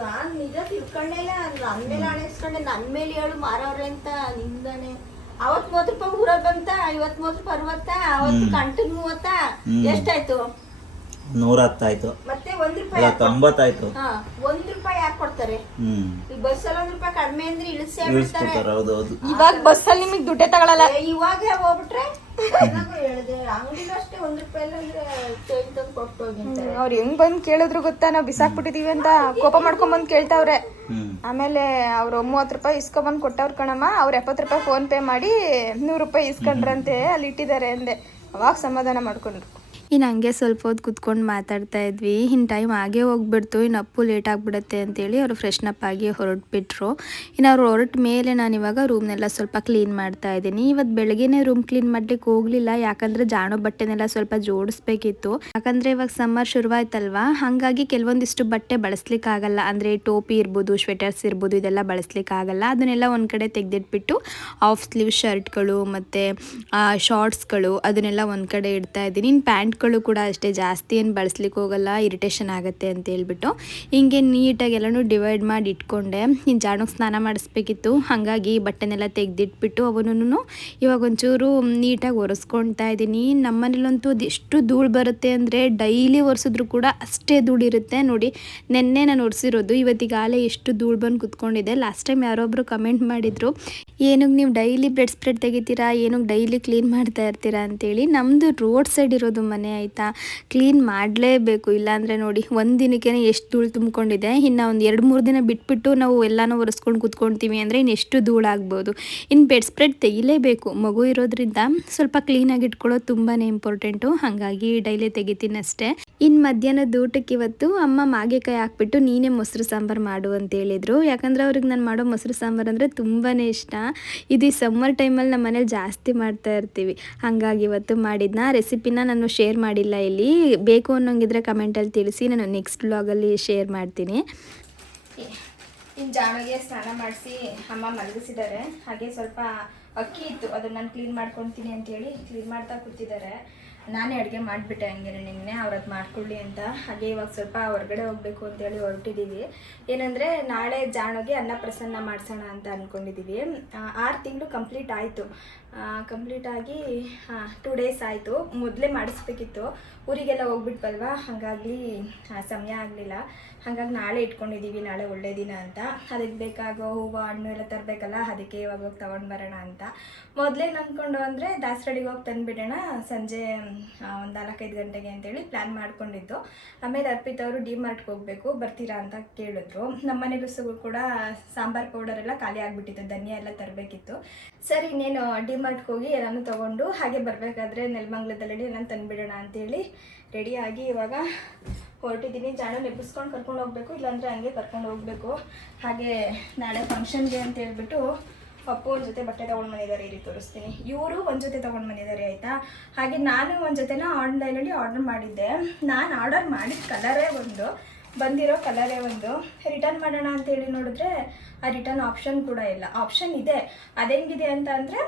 ನಾನ್ ನಿಜ ತಿಳ್ಕೊಂಡೇ ಇಲ್ಲ. ನನ್ ಮೇಲೆ ಅಣಿಸ್ಕೊಂಡೆ, ನನ್ ಮೇಲೆ ಹೇಳು ಮಾರವ್ರೆ ಅಂತ ನಿಂದಾನೆ. ಅವತ್ 30 ರೂಪಾಯಿ ಊರಲ್ಲಿ ಬಂತ, 50 ರೂಪಾಯಿ 60, ಅವತ್ತು ಕಂಟನ್ 30. ಎಷ್ಟಾಯ್ತು? 110 ಆಯ್ತು. ಮತ್ತೆ 1 ರೂಪಾಯಿ 90 ಆಯ್ತು. 1 ರೂಪಾಯಿ ಯಾಕೆ ಕೊಡ್ತಾರೆ? ಈ ಬಸ್ಸಲ್ಲಿ 1 ರೂಪಾಯಿ ಕಡಿಮೆ ಅಂದ್ರೆ ಇಳಿಸೇ ಬಿಡ್ತಾರೆ. ಇವಾಗ ಬಸ್ಸಲ್ಲಿ ನಿಮಗೆ ದುಡ್ಡೇ ತಗೊಳಲ್ಲ. ಇವಾಗ ಹೋಗ್ಬಿಟ್ರೆ ಹೇಳಿದೆ ಅಂಗಡಿನೂ ಅಷ್ಟೇ 1 ರೂಪಾಯಿ ಅಂದ್ರೆ ಚೈನ್ ತಂದು ಕೊಟ್ಟು ಹೋಗಿ ಅಂತಾರೆ. ಅವ್ರು ಹೆಂಗ್ ಬಂದ್ ಕೇಳಿದ್ರು ಗೊತ್ತಾ, ನಾವು ಬಿಸಾಕ್ಬಿಟ್ಟಿದೀವಿ ಅಂತ ಕೋಪ ಮಾಡ್ಕೊಂಡ್ ಬಂದ್ ಕೇಳ್ತಾವ್ರೆ. ಆಮೇಲೆ ಅವ್ರು 30 ರೂಪಾಯಿ ಇಸ್ಕೊಂಬಂದ್ ಕೊಟ್ಟವ್ರ ಕಣಮ್ಮ. ಅವ್ರು 70 ರೂಪಾಯಿ ಫೋನ್ ಪೇ ಮಾಡಿ 100 ರೂಪಾಯಿ ಇಸ್ಕೊಂಡ್ರಂತೆ ಅಲ್ಲಿ ಇಟ್ಟಿದ್ದಾರೆ ಅಂದೆ. ಅವಾಗ ಸಮಾಧಾನ ಮಾಡ್ಕೊಂಡ್ರು. ಇನ್ನು ಹಂಗೆ ಸ್ವಲ್ಪ ಹೊತ್ತು ಕುತ್ಕೊಂಡು ಮಾತಾಡ್ತಾ ಇದ್ವಿ. ಇನ್ನು ಟೈಮ್ ಆಗೇ ಹೋಗ್ಬಿಡ್ತು, ಇನ್ನು ಅಪ್ಪು ಲೇಟ್ ಆಗಿಬಿಡುತ್ತೆ ಅಂತೇಳಿ ಅವರು ಫ್ರೆಶ್ನಪ್ ಆಗಿ ಹೊರಟ್ಬಿಟ್ರು. ಇನ್ನು ಅವ್ರು ಹೊರಟ ಮೇಲೆ ನಾನು ಇವಾಗ ರೂಮ್ನೆಲ್ಲ ಸ್ವಲ್ಪ ಕ್ಲೀನ್ ಮಾಡ್ತಾ ಇದ್ದೀನಿ. ಇವತ್ತು ಬೆಳಗ್ಗೆನೇ ರೂಮ್ ಕ್ಲೀನ್ ಮಾಡ್ಲಿಕ್ಕೆ ಹೋಗಲಿಲ್ಲ, ಯಾಕಂದರೆ ಜಾಣೋ ಬಟ್ಟೆನೆಲ್ಲ ಸ್ವಲ್ಪ ಜೋಡಿಸ್ಬೇಕಿತ್ತು. ಯಾಕಂದರೆ ಇವಾಗ ಸಮ್ಮರ್ ಶುರುವಾಯ್ತಲ್ವಾ, ಹಾಗಾಗಿ ಕೆಲವೊಂದಿಷ್ಟು ಬಟ್ಟೆ ಬಳಸ್ಲಿಕ್ಕಾಗಲ್ಲ. ಅಂದರೆ ಟೋಪಿ ಇರ್ಬೋದು, ಸ್ವೆಟರ್ಸ್ ಇರ್ಬೋದು, ಇದೆಲ್ಲ ಬಳಸ್ಲಿಕ್ಕಾಗಲ್ಲ. ಅದನ್ನೆಲ್ಲ ಒಂದು ಕಡೆ ತೆಗೆದಿಟ್ಬಿಟ್ಟು ಆಫ್ ಸ್ಲೀವ್ ಶರ್ಟ್ಗಳು ಮತ್ತು ಶಾರ್ಟ್ಸ್ಗಳು ಅದನ್ನೆಲ್ಲ ಒಂದು ಕಡೆ ಇಡ್ತಾ ಇದ್ದೀನಿ. ಇನ್ನು ಪ್ಯಾಂಟ್ಗಳು ಕೂಡ ಅಷ್ಟೇ, ಜಾಸ್ತಿ ಏನು ಬಳಸ್ಲಿಕ್ಕೆ ಹೋಗಲ್ಲ, ಇರಿಟೇಷನ್ ಆಗುತ್ತೆ ಅಂತ ಹೇಳ್ಬಿಟ್ಟು ಹಿಂಗೆ ನೀಟಾಗಿ ಎಲ್ಲನೂ ಡಿವೈಡ್ ಮಾಡಿ ಇಟ್ಕೊಂಡೆ. ಇನ್ನು ಜಾಣಕ್ಕೆ ಸ್ನಾನ ಮಾಡಿಸ್ಬೇಕಿತ್ತು, ಹಾಗಾಗಿ ಬಟ್ಟೆನೆಲ್ಲ ತೆಗೆದಿಟ್ಬಿಟ್ಟು ಅವನೂ ಇವಾಗ ಒಂಚೂರು ನೀಟಾಗಿ ಒರೆಸ್ಕೊಳ್ತಾ ಇದ್ದೀನಿ. ನಮ್ಮನೇಲಂತೂ ಎಷ್ಟು ಧೂಳು ಬರುತ್ತೆ ಅಂದರೆ ಡೈಲಿ ಒರೆಸಿದ್ರು ಕೂಡ ಅಷ್ಟೇ ಧೂಳಿರುತ್ತೆ ನೋಡಿ. ನೆನ್ನೆ ನಾನು ಒರೆಸಿರೋದು, ಇವತ್ತಿಗಾಲೇ ಎಷ್ಟು ಧೂಳು ಬಂದು ಕುತ್ಕೊಂಡಿದೆ. ಲಾಸ್ಟ್ ಟೈಮ್ ಯಾರೊಬ್ಬರು ಕಮೆಂಟ್ ಮಾಡಿದರು, ಏನಕ್ಕೆ ನೀವು ಡೈಲಿ ಬೆಡ್ ಸ್ಪ್ರೆಡ್ ತೆಗಿತೀರಾ, ಏನಕ್ಕೆ ಡೈಲಿ ಕ್ಲೀನ್ ಮಾಡ್ತಾ ಇರ್ತೀರಾ ಅಂತೇಳಿ. ನಮ್ಮದು ರೋಡ್ ಸೈಡ್ ಇರೋದು ಮನೆ ಆಯಿತಾ, ಕ್ಲೀನ್ ಮಾಡಲೇಬೇಕು. ಇಲ್ಲಾಂದರೆ ನೋಡಿ ಒಂದು ದಿನಕ್ಕೆ ಎಷ್ಟು ಧೂಳು ತುಂಬಿಕೊಂಡಿದೆ. ಇನ್ನು ಒಂದು 2-3 ದಿನ ಬಿಟ್ಬಿಟ್ಟು ನಾವು ಎಲ್ಲನೂ ಒರೆಸ್ಕೊಂಡು ಕುತ್ಕೊಳ್ತೀವಿ ಅಂದರೆ ಇನ್ನು ಎಷ್ಟು ಧೂಳಾಗ್ಬೋದು. ಇನ್ನು ಬೆಡ್ ಸ್ಪ್ರೆಡ್ ತೆಗಿಲೇಬೇಕು, ಮಗು ಇರೋದ್ರಿಂದ ಸ್ವಲ್ಪ ಕ್ಲೀನಾಗಿ ಇಟ್ಕೊಳ್ಳೋದು ತುಂಬಾ ಇಂಪಾರ್ಟೆಂಟು, ಹಾಗಾಗಿ ಡೈಲಿ ತೆಗಿತೀನಿ ಅಷ್ಟೇ. ಇನ್ನು ಮಧ್ಯಾಹ್ನದ ಊಟಕ್ಕೆ ಇವತ್ತು ಅಮ್ಮ ಮಾಗೆಕಾಯಿ ಹಾಕ್ಬಿಟ್ಟು ನೀನೇ ಮೊಸರು ಸಾಂಬಾರು ಮಾಡು ಅಂತ ಹೇಳಿದರು. ಯಾಕಂದರೆ ಅವ್ರಿಗೆ ನಾನು ಮಾಡೋ ಮೊಸರು ಸಾಂಬಾರು ಅಂದರೆ ತುಂಬಾ ಇಷ್ಟ. ಇದು ಈ ಸಮ್ಮರ್ ಟೈಮಲ್ಲಿ ನಮ್ಮ ಮನೇಲಿ ಜಾಸ್ತಿ ಮಾಡ್ತಾ ಇರ್ತೀವಿ, ಹಾಗಾಗಿ ಇವತ್ತು ಮಾಡಿದ್ನ ರೆಸಿಪಿನ ನಾನು ಶೇರ್ ಮಾಡಿಲ್ಲ ಇಲ್ಲಿ. ಬೇಕು ಅನ್ನೋಂಗಿದ್ರೆ ಕಮೆಂಟಲ್ಲಿ ತಿಳಿಸಿ, ನಾನು ನೆಕ್ಸ್ಟ್ ವ್ಲಾಗಲ್ಲಿ ಶೇರ್ ಮಾಡ್ತೀನಿ. ಇನ್ನು ಜಾಣಿಗೆ ಸ್ನಾನ ಮಾಡಿಸಿ ಅಮ್ಮ ಮಲಗಿಸಿದ್ದಾರೆ. ಹಾಗೆ ಸ್ವಲ್ಪ ಅಕ್ಕಿ ಇತ್ತು, ಅದನ್ನು ನಾನು ಕ್ಲೀನ್ ಮಾಡ್ಕೊತೀನಿ ಅಂತೇಳಿ ಕ್ಲೀನ್ ಮಾಡ್ತಾ ಕೂತಿದ್ದಾರೆ. ನಾನೇ ಅಡುಗೆ ಮಾಡಿಬಿಟ್ಟೆ ಹಂಗೆ ನಿನ್ನೆ, ಅವ್ರದ್ದು ಮಾಡ್ಕೊಳ್ಳಿ ಅಂತ. ಹಾಗೆ ಇವಾಗ ಸ್ವಲ್ಪ ಹೊರಗಡೆ ಹೋಗಬೇಕು ಅಂತೇಳಿ ಹೊರಟಿದ್ದೀವಿ. ಏನಂದರೆ ನಾಳೆ ಜಾಣೋಗೆ ಅನ್ನಪ್ರಸನ್ನ ಮಾಡಿಸೋಣ ಅಂತ ಅಂದ್ಕೊಂಡಿದ್ದೀವಿ. 6 ತಿಂಗಳು ಕಂಪ್ಲೀಟ್ ಆಯಿತು, ಕಂಪ್ಲೀಟಾಗಿ 2 ಡೇಸ್ ಆಯಿತು. ಮೊದಲೇ ಮಾಡಿಸ್ಬೇಕಿತ್ತು, ಊರಿಗೆಲ್ಲ ಹೋಗ್ಬಿಟ್ವಲ್ವ, ಹಾಗಾಗಿ ಸಮಯ ಆಗಲಿಲ್ಲ. ಹಾಗಾಗಿ ನಾಳೆ ಇಟ್ಕೊಂಡಿದ್ದೀವಿ, ನಾಳೆ ಒಳ್ಳೆ ದಿನ ಅಂತ. ಅದಕ್ಕೆ ಬೇಕಾಗೋ ಹೂವು ಹಣ್ಣು ಎಲ್ಲ ತರಬೇಕಲ್ಲ, ಅದಕ್ಕೆ ಇವಾಗ ಹೋಗಿ ತೊಗೊಂಡು ಬರೋಣ ಅಂತ. ಮೊದಲೇ ಅಂದ್ಕೊಂಡು ಅಂದರೆ ದಾಸರಳ್ಳಿಗೆ ಹೋಗಿ ತಂದುಬಿಡೋಣ ಸಂಜೆ ಒಂದು 4-5 ಗಂಟೆಗೆ ಅಂತೇಳಿ ಪ್ಲ್ಯಾನ್ ಮಾಡ್ಕೊಂಡಿದ್ದು. ಆಮೇಲೆ ಅರ್ಪಿತ್ ಅವರು ಡಿ-ಮಾರ್ಟ್ಗೆ ಹೋಗಬೇಕು, ಬರ್ತೀರಾ ಅಂತ ಕೇಳಿದ್ರು. ನಮ್ಮ ಮನೆಗೂ ಕೂಡ ಸಾಂಬಾರು ಪೌಡರ್ ಎಲ್ಲ ಖಾಲಿ ಆಗಿಬಿಟ್ಟಿತ್ತು, ಧನಿಯಾ ಎಲ್ಲ ತರಬೇಕಿತ್ತು. ಸರಿ ಇನ್ನೇನು ಡಿ-ಮಾರ್ಟ್ಗೆ ಹೋಗಿ ಎಲ್ಲನೂ ತೊಗೊಂಡು ಹಾಗೆ ಬರಬೇಕಾದ್ರೆ ನೆಲಮಂಗ್ಲದಲ್ಲಿ ಎಲ್ಲ ತಂದುಬಿಡೋಣ ಅಂತೇಳಿ ರೆಡಿಯಾಗಿ ಇವಾಗ ಹೊರಟಿದ್ದೀನಿ. ಜಾಣ ನೆಬ್ಬಿಸ್ಕೊಂಡು ಕರ್ಕೊಂಡು ಹೋಗಬೇಕು, ಇಲ್ಲಾಂದರೆ ಹಂಗೆ ಕರ್ಕೊಂಡು ಹೋಗಬೇಕು. ಹಾಗೆ ನಾಳೆ ಫಂಕ್ಷನ್ಗೆ ಅಂತ ಹೇಳ್ಬಿಟ್ಟು ಅಪ್ಪು ಒಂದು ಜೊತೆ ಬಟ್ಟೆ ತೊಗೊಂಡು ಬಂದಿದ್ದಾರೆ, ಇಲ್ಲಿ ತೋರಿಸ್ತೀನಿ. ಇವರು ಒಂದು ಜೊತೆ ತೊಗೊಂಡು ಬಂದಿದ್ದಾರೆ ಆಯಿತಾ. ಹಾಗೆ ನಾನು ಒಂದು ಜೊತೆನ ಆನ್ಲೈನಲ್ಲಿ ಆರ್ಡರ್ ಮಾಡಿದ್ದೆ. ನಾನು ಆರ್ಡರ್ ಮಾಡಿದ ಕಲರೇ ಒಂದು, ಬಂದಿರೋ ಕಲರೇ ಒಂದು. ರಿಟರ್ನ್ ಮಾಡೋಣ ಅಂತೇಳಿ ನೋಡಿದ್ರೆ ಆ ರಿಟರ್ನ್ ಆಪ್ಷನ್ ಕೂಡ ಇಲ್ಲ. ಆಪ್ಷನ್ ಇದೆ, ಅದೆಂಗಿದೆ ಅಂತ ಅಂದರೆ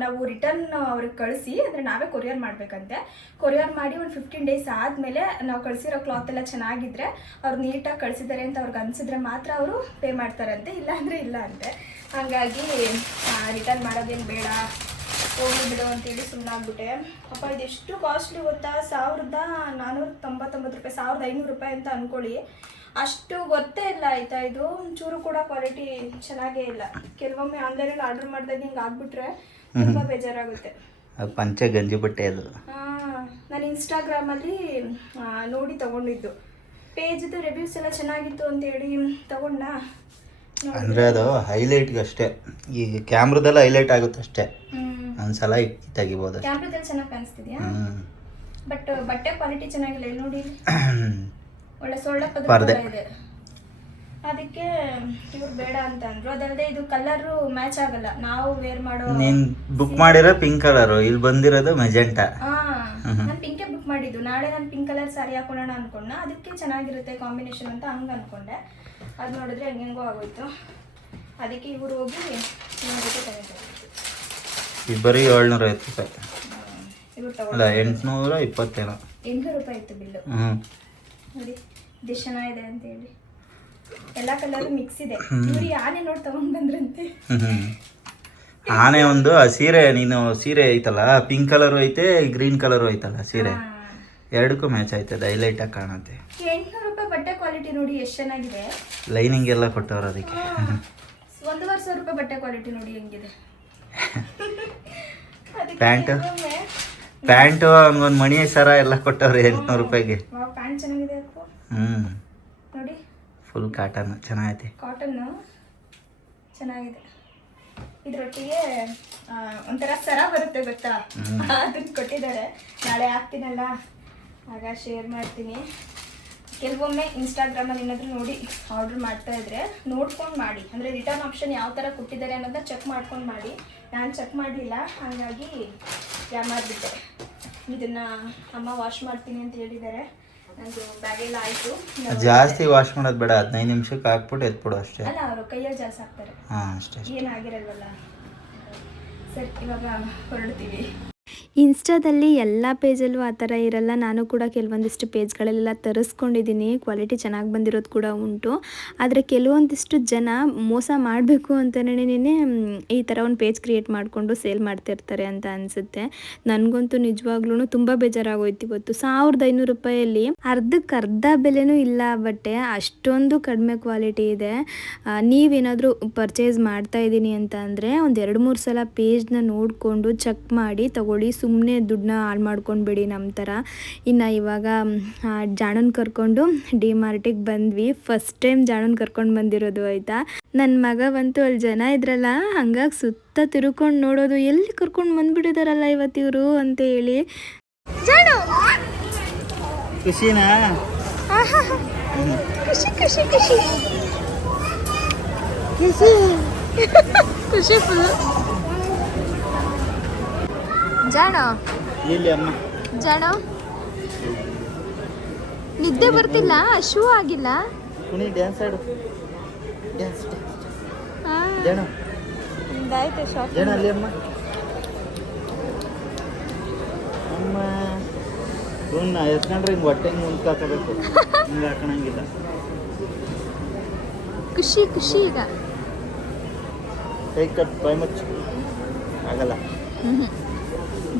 ನಾವು ರಿಟರ್ನ್ ಅವ್ರಿಗೆ ಕಳಿಸಿ, ಅಂದರೆ ನಾವೇ ಕೊರಿಯರ್ ಮಾಡಬೇಕಂತೆ. ಕೊರಿಯರ್ ಮಾಡಿ ಒಂದು 15 ಡೇಸ್ ಆದಮೇಲೆ ನಾವು ಕಳಿಸಿರೋ ಕ್ಲಾತ್ ಎಲ್ಲ ಚೆನ್ನಾಗಿದ್ದರೆ, ಅವ್ರು ನೀಟಾಗಿ ಕಳಿಸಿದ್ದಾರೆ ಅಂತ ಅವ್ರಿಗೆ ಅನಿಸಿದ್ರೆ ಮಾತ್ರ ಅವರು ಪೇ ಮಾಡ್ತಾರಂತೆ, ಇಲ್ಲಾಂದರೆ ಇಲ್ಲ ಅಂತೆ. ಹಾಗಾಗಿ ರಿಟರ್ನ್ ಮಾಡೋದೇನು ಬೇಡ, ಹೋಗಿ ಬಿಡು ಅಂತೇಳಿ ಸುಮ್ಮನಾಗ್ಬಿಟ್ಟೆ. ಅಪ್ಪ ಇದೆಷ್ಟು ಕಾಸ್ಟ್ಲಿ ಗೊತ್ತಾ, 1499 ರೂಪಾಯಿ, 1500 ರೂಪಾಯಿ ಅಂತ ಅಂದ್ಕೊಳ್ಳಿ. ಅಷ್ಟು ಗೊತ್ತೇ ಇಲ್ಲ ಆಯಿತಾ. ಇದು ಚೂರು ಕೂಡ ಕ್ವಾಲಿಟಿ ಚೆನ್ನಾಗೇ ಇಲ್ಲ. ಕೆಲವೊಮ್ಮೆ ಆನ್ಲೈನಲ್ಲಿ ಆರ್ಡರ್ ಮಾಡಿದಾಗ ಹಿಂಗೆ ಆಗ್ಬಿಟ್ರೆ ತುಂಬ ಬೇಜಾರಾಗುತ್ತೆ. ಪಂಚೆ ಗಂಜಿ ಬಟ್ಟೆ ಅದು. ನಾನು ಇನ್ಸ್ಟಾಗ್ರಾಮಲ್ಲಿ ನೋಡಿ ತೊಗೊಂಡಿದ್ದು, ಪೇಜ್ದು ರಿವ್ಯೂಸ್ ಎಲ್ಲ ಚೆನ್ನಾಗಿತ್ತು ಅಂತೇಳಿ ತೊಗೊಂಡ. ಅಂದರೆ ಅದು ಹೈಲೈಟ್ಗೆ ಅಷ್ಟೇ, ಈಗ ಕ್ಯಾಮ್ರದಲ್ಲಿ ಹೈಲೈಟ್ ಆಗುತ್ತೆ ಅಷ್ಟೇ. ಒಂದ್ಸಲ ತೆಗಿಬೋದು. ಕ್ಯಾಮ್ರಾದಲ್ಲಿ ಚೆನ್ನಾಗಿ ಕಾಣಿಸ್ತಿದ್ಯಾ, ಬಟ್ ಬಟ್ಟೆ ಕ್ವಾಲಿಟಿ ಚೆನ್ನಾಗಿಲ್ಲ. ಇಲ್ಲಿ ನೋಡಿ, ಒಳ್ಳೆ ಸೊಳ್ಳೆ ಪದ ಇದೆ. ಅದಕ್ಕೆ ಇವ್ರು ಬೇಡ ಅಂತ ಅಂದ್ರು. ಅದಲ್ಲದೆ ಇದು ಕಲರು ಮ್ಯಾಚ್ ಆಗಲ್ಲ ನಾವು ವೇರ್ ಮಾಡೋ. ನೀನ್ ಬುಕ್ ಮಾಡಿರೋ ಪಿಂಕ್ ಕಲರು, ಇಲ್ಲಿ ಬಂದಿರೋದು ಮೆಜೆಂಟಾ. ನಾನು ಪಿಂಕೆ ಬುಕ್ ಮಾಡಿದ್ದು. ನಾಳೆ ನಾನು ಪಿಂಕ್ ಕಲರ್ ಸ್ಯಾರಿ ಹಾಕೊಳ್ಳೋಣ ಅನ್ಕೊಂಡ, ಅದಕ್ಕೆ ಚೆನ್ನಾಗಿರುತ್ತೆ ಕಾಂಬಿನೇಷನ್ ಅಂತ ಹಂಗೆ ಅನ್ಕೊಂಡೆ. ಅದು ನೋಡಿದ್ರೆ ಹೆಂಗೆಂಗೋ ಆಗೋಯ್ತು. ಅದಕ್ಕೆ ಇವರು ಹೋಗಿ ಜೊತೆ ತಗೊಂಡು ಇಬ್ಬರಿ 750 ರೂಪಾಯಿ, ಇವ್ರು ತಗೊಂಡು ಅಲ್ಲ 820 800 ರೂಪಾಯಿ ಇತ್ತು ಬಿಲ್ಲು. ನೋಡಿ ಇದು ಚೆನ್ನಾಗಿದೆ ಅಂತೇಳಿ, ಎಲ್ಲ ಕಲರು ಮಿಕ್ಸ್ ಇದೆ. ಇವ್ರು ಆನೆ ನೋಡಿ ತಗೊಂಡ್ ಬಂದ್ರಂತೆ. ಆನೆ ಒಂದು ಸೀರೆ, ನೀನು ಸೀರೆ ಐತಲ್ಲ ಪಿಂಕ್ ಕಲರು ಐತೆ, ಗ್ರೀನ್ ಕಲರು ಐತಲ್ಲ ಸೀರೆ, ಎರಡಕ್ಕೂ ಮ್ಯಾಚ್ ಆಯ್ತದೆ, ಹೈಲೈಟ್ ಆಗಿ ಕಾಣುತ್ತೆ. 800 ರೂಪಾಯಿ ಬಟ್ಟೆ ಕ್ವಾಲಿಟಿ ನೋಡಿ ಎಷ್ಟು ಚೆನ್ನಾಗಿದೆ. ಲೈನಿಂಗ್ ಎಲ್ಲ ಕೊಟ್ಟವ್ರು ಅದಕ್ಕೆ. 1,500 ರೂಪಾಯಿ ಬಟ್ಟೆ ಕ್ವಾಲಿಟಿ ನೋಡಿ ಹೆಂಗಿದೆ. ಪ್ಯಾಂಟು ಹಂಗೊಂದು ಮಣಿ ಸರ ಎಲ್ಲ ಕೊಟ್ಟವ್ರು 800 ರೂಪಾಯಿಗೆ. ಪ್ಯಾಂಟ್ ಚೆನ್ನಾಗಿದೆ ನೋಡಿ, ಫುಲ್ ಕಾಟನ್ ಚೆನ್ನಾಗೈತೆ. ಕಾಟನ್ ಚೆನ್ನಾಗಿದೆ. ಇದ್ರೊಟ್ಟಿಗೆ ಒಂಥರ ಸರ ಬರುತ್ತೆ ಗೊತ್ತಾ, ಅದನ್ನ ಕೊಟ್ಟಿದ್ದಾರೆ. ನಾಳೆ ಹಾಕ್ತೀನಲ್ಲ ಆಗ ಶೇರ್ ಮಾಡ್ತೀನಿ. ಕೆಲವೊಮ್ಮೆ ಇನ್ಸ್ಟಾಗ್ರಾಮಲ್ಲಿ ಏನಾದರೂ ನೋಡಿ ಆರ್ಡ್ರ್ ಮಾಡ್ತಾ ಇದ್ರೆ ನೋಡ್ಕೊಂಡು ಮಾಡಿ, ಅಂದರೆ ರಿಟರ್ನ್ ಆಪ್ಷನ್ ಯಾವ ಥರ ಕೊಟ್ಟಿದ್ದಾರೆ ಅನ್ನೋದನ್ನ ಚೆಕ್ ಮಾಡ್ಕೊಂಡು ಮಾಡಿ. ನಾನು ಚೆಕ್ ಮಾಡಲಿಲ್ಲ, ಹಾಗಾಗಿ ಯಾಮಾರ್ಬಿಟ್ಟೆ. ಇದನ್ನು ಅಮ್ಮ ವಾಶ್ ಮಾಡ್ತೀನಿ ಅಂತ ಹೇಳಿದ್ದಾರೆ. ನಂದು ಬ್ಯಾಗೆಲ್ಲ ಆಯಿತು. ಜಾಸ್ತಿ ವಾಶ್ ಮಾಡೋದು ಬೇಡ, 15 ನಿಮಿಷಕ್ಕೆ ಹಾಕ್ಬಿಟ್ಟು ಎತ್ಬಿಡು ಅಷ್ಟೇ. ಅಲ್ಲ, ಅವರು ಕೈಯಲ್ಲಿ ಜಾಸ್ತಿ ಹಾಕ್ತಾರೆ. ಹಾಂ ಅಷ್ಟೇ. ಏನಾಗಿರಲ್ವಲ್ಲ. ಸರಿ, ಇವಾಗ ಹೊರಡ್ತೀವಿ. ಇನ್ಸ್ಟಾದಲ್ಲಿ ಎಲ್ಲ ಪೇಜಲ್ಲೂ ಆ ಥರ ಇರಲ್ಲ. ನಾನು ಕೂಡ ಕೆಲವೊಂದಿಷ್ಟು ಪೇಜ್ಗಳಲ್ಲೆಲ್ಲ ತರಿಸ್ಕೊಂಡಿದ್ದೀನಿ, ಕ್ವಾಲಿಟಿ ಚೆನ್ನಾಗಿ ಬಂದಿರೋದು ಕೂಡ ಉಂಟು. ಆದರೆ ಕೆಲವೊಂದಿಷ್ಟು ಜನ ಮೋಸ ಮಾಡಬೇಕು ಅಂತಲೇ ಈ ಥರ ಒಂದು ಪೇಜ್ ಕ್ರಿಯೇಟ್ ಮಾಡಿಕೊಂಡು ಸೇಲ್ ಮಾಡ್ತಿರ್ತಾರೆ ಅಂತ ಅನಿಸುತ್ತೆ. ನನಗಂತೂ ನಿಜವಾಗ್ಲೂ ತುಂಬ ಬೇಜಾರಾಗೋಯ್ತು ಇವತ್ತು. 1500 ರೂಪಾಯಲ್ಲಿ ಅರ್ಧಕ್ಕರ್ಧ ಬೆಲೆನೂ ಇಲ್ಲ ಬಟ್ಟೆ, ಅಷ್ಟೊಂದು ಕಡಿಮೆ ಕ್ವಾಲಿಟಿ ಇದೆ. ನೀವೇನಾದರೂ ಪರ್ಚೇಸ್ ಮಾಡ್ತಾ ಇದ್ದೀನಿ ಅಂತ ಅಂದರೆ ಒಂದು 2-3 ಸಲ ಪೇಜ್ನ ನೋಡಿಕೊಂಡು ಚೆಕ್ ಮಾಡಿ ತಗೊಳ್ಳಿ. ಸುಮ್ಮನೆ ದುಡ್ಡನ್ನ ಹಾಳು ಮಾಡ್ಕೊಂಡ್ಬೇಡಿ ನಮ್ಮ ಥರ. ಇನ್ನು ಇವಾಗ ಜಾಣನ್ ಕರ್ಕೊಂಡು ಡಿ-ಮಾರ್ಟಿಗೆ ಬಂದ್ವಿ. ಫಸ್ಟ್ ಟೈಮ್ ಜಾಣನ್ ಕರ್ಕೊಂಡು ಬಂದಿರೋದು ಆಯಿತಾ. ನನ್ನ ಮಗವಂತೂ ಅಲ್ಲಿ ಜನ ಇದ್ರಲ್ಲ, ಹಂಗಾಗಿ ಸುತ್ತ ತಿರ್ಕೊಂಡು ನೋಡೋದು, ಎಲ್ಲಿ ಕರ್ಕೊಂಡು ಬಂದುಬಿಟ್ಟಿದಾರಲ್ಲ ಇವತ್ತಿವರು ಅಂತ ಹೇಳಿ. ಜಾಣು ಖುಷಿನಾ? ಖುಷಿ ಖುಷಿ ಖುಷಿ ಖುಷಿ ಖುಷಿ ಫುಲ್. ಜಾಣ ಇಲ್ಲಿ ಅಮ್ಮ, ಜಾಣ ನಿದ್ದೆ ಬರ್ತಿಲ್ಲ, ಶೂ ಆಗಿಲ್ಲ. ಕುಣಿ, ಡ್ಯಾನ್ಸ್ ಆಡು, ಡ್ಯಾನ್ಸ್ ಜನ ಜನ ಅಲ್ಲಿ ಅಮ್ಮ. ಅಮ್ಮ ಸುಮ್ಮನೆ ಎತ್ಕೊಂಡ್ರೆ ಹಿಂಗೆ ಹೊಟ್ಟೆ ಹಿಂಗೆ ಮುಂದೆ ಹಾಕಬೇಕು, ಹಿಂಗೆ ಹಾಕೋಣಂಗಿಲ್ಲ. ಖುಷಿ ಖುಷಿ. ಈಗ ಕೈ ಕಟ್, ಬಾಯಿ ಮುಚ್ಚು, ಆಗಲ್ಲ.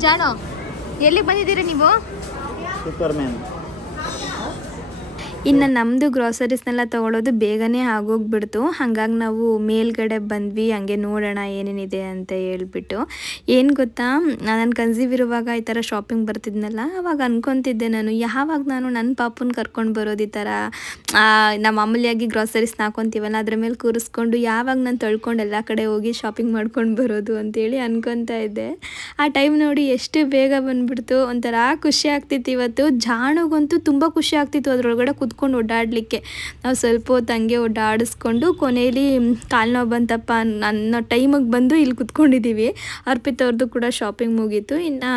ಜಾಣೋ, ಎಲ್ಲಿಗೆ ಬಂದಿದ್ದೀರಾ ನೀವು? Super man. ಇನ್ನು ನಮ್ಮದು ಗ್ರಾಸರೀಸ್ನೆಲ್ಲ ತೊಗೊಳೋದು ಬೇಗನೆ ಆಗೋಗ್ಬಿಡ್ತು. ಹಾಗಾಗಿ ನಾವು ಮೇಲ್ಗಡೆ ಬಂದ್ವಿ, ಹಂಗೆ ನೋಡೋಣ ಏನೇನಿದೆ ಅಂತ ಹೇಳ್ಬಿಟ್ಟು. ಏನು ಗೊತ್ತಾ, ನಾನು ಕನ್ಸೀವ್ ಇರುವಾಗ ಈ ಥರ ಶಾಪಿಂಗ್ ಬರ್ತಿದ್ನಲ್ಲ, ಅವಾಗ ಅನ್ಕೊತಿದ್ದೆ ನಾನು, ಯಾವಾಗ ನಾನು ನನ್ನ ಪಾಪನ ಕರ್ಕೊಂಡು ಬರೋದು ಈ ಥರ ನಮ್ಮ ಮಾಮೂಲಿಯಾಗಿ ಗ್ರಾಸರೀಸ್ನ ಹಾಕೊತೀವಲ್ಲ ಅದ್ರ ಮೇಲೆ ಕೂರಿಸ್ಕೊಂಡು ಯಾವಾಗ ನಾನು ತೊಳ್ಕೊಂಡು ಎಲ್ಲ ಕಡೆ ಹೋಗಿ ಶಾಪಿಂಗ್ ಮಾಡ್ಕೊಂಡು ಬರೋದು ಅಂತೇಳಿ ಅನ್ಕೊತಾ ಇದ್ದೆ. ಆ ಟೈಮ್ ನೋಡಿ ಎಷ್ಟು ಬೇಗ ಬಂದುಬಿಡ್ತು. ಒಂಥರ ಖುಷಿ ಆಗ್ತಿತ್ತು. ಇವತ್ತು ಜಾಣಗಂತೂ ತುಂಬ ಖುಷಿ ಆಗ್ತಿತ್ತು ಅದರೊಳಗಡೆ ಕೂತ್ಕೊಂಡು ಓಡಾಡಲಿಕ್ಕೆ. ನಾವು ಸ್ವಲ್ಪ ಹೊತ್ತು ಹಂಗೆ ಓಡಾಡಿಸ್ಕೊಂಡು ಕೊನೆಯಲ್ಲಿ ಕಾಲು ನೋವು ಬಂತಪ್ಪ ಅನ್ನೋ ಟೈಮಿಗೆ ಬಂದು ಇಲ್ಲಿ ಕೂತ್ಕೊಂಡಿದ್ದೀವಿ. ಅರ್ಪಿತ್ ಅವ್ರದ್ದು ಕೂಡ ಶಾಪಿಂಗ್ ಮುಗೀತು. ಇನ್ನು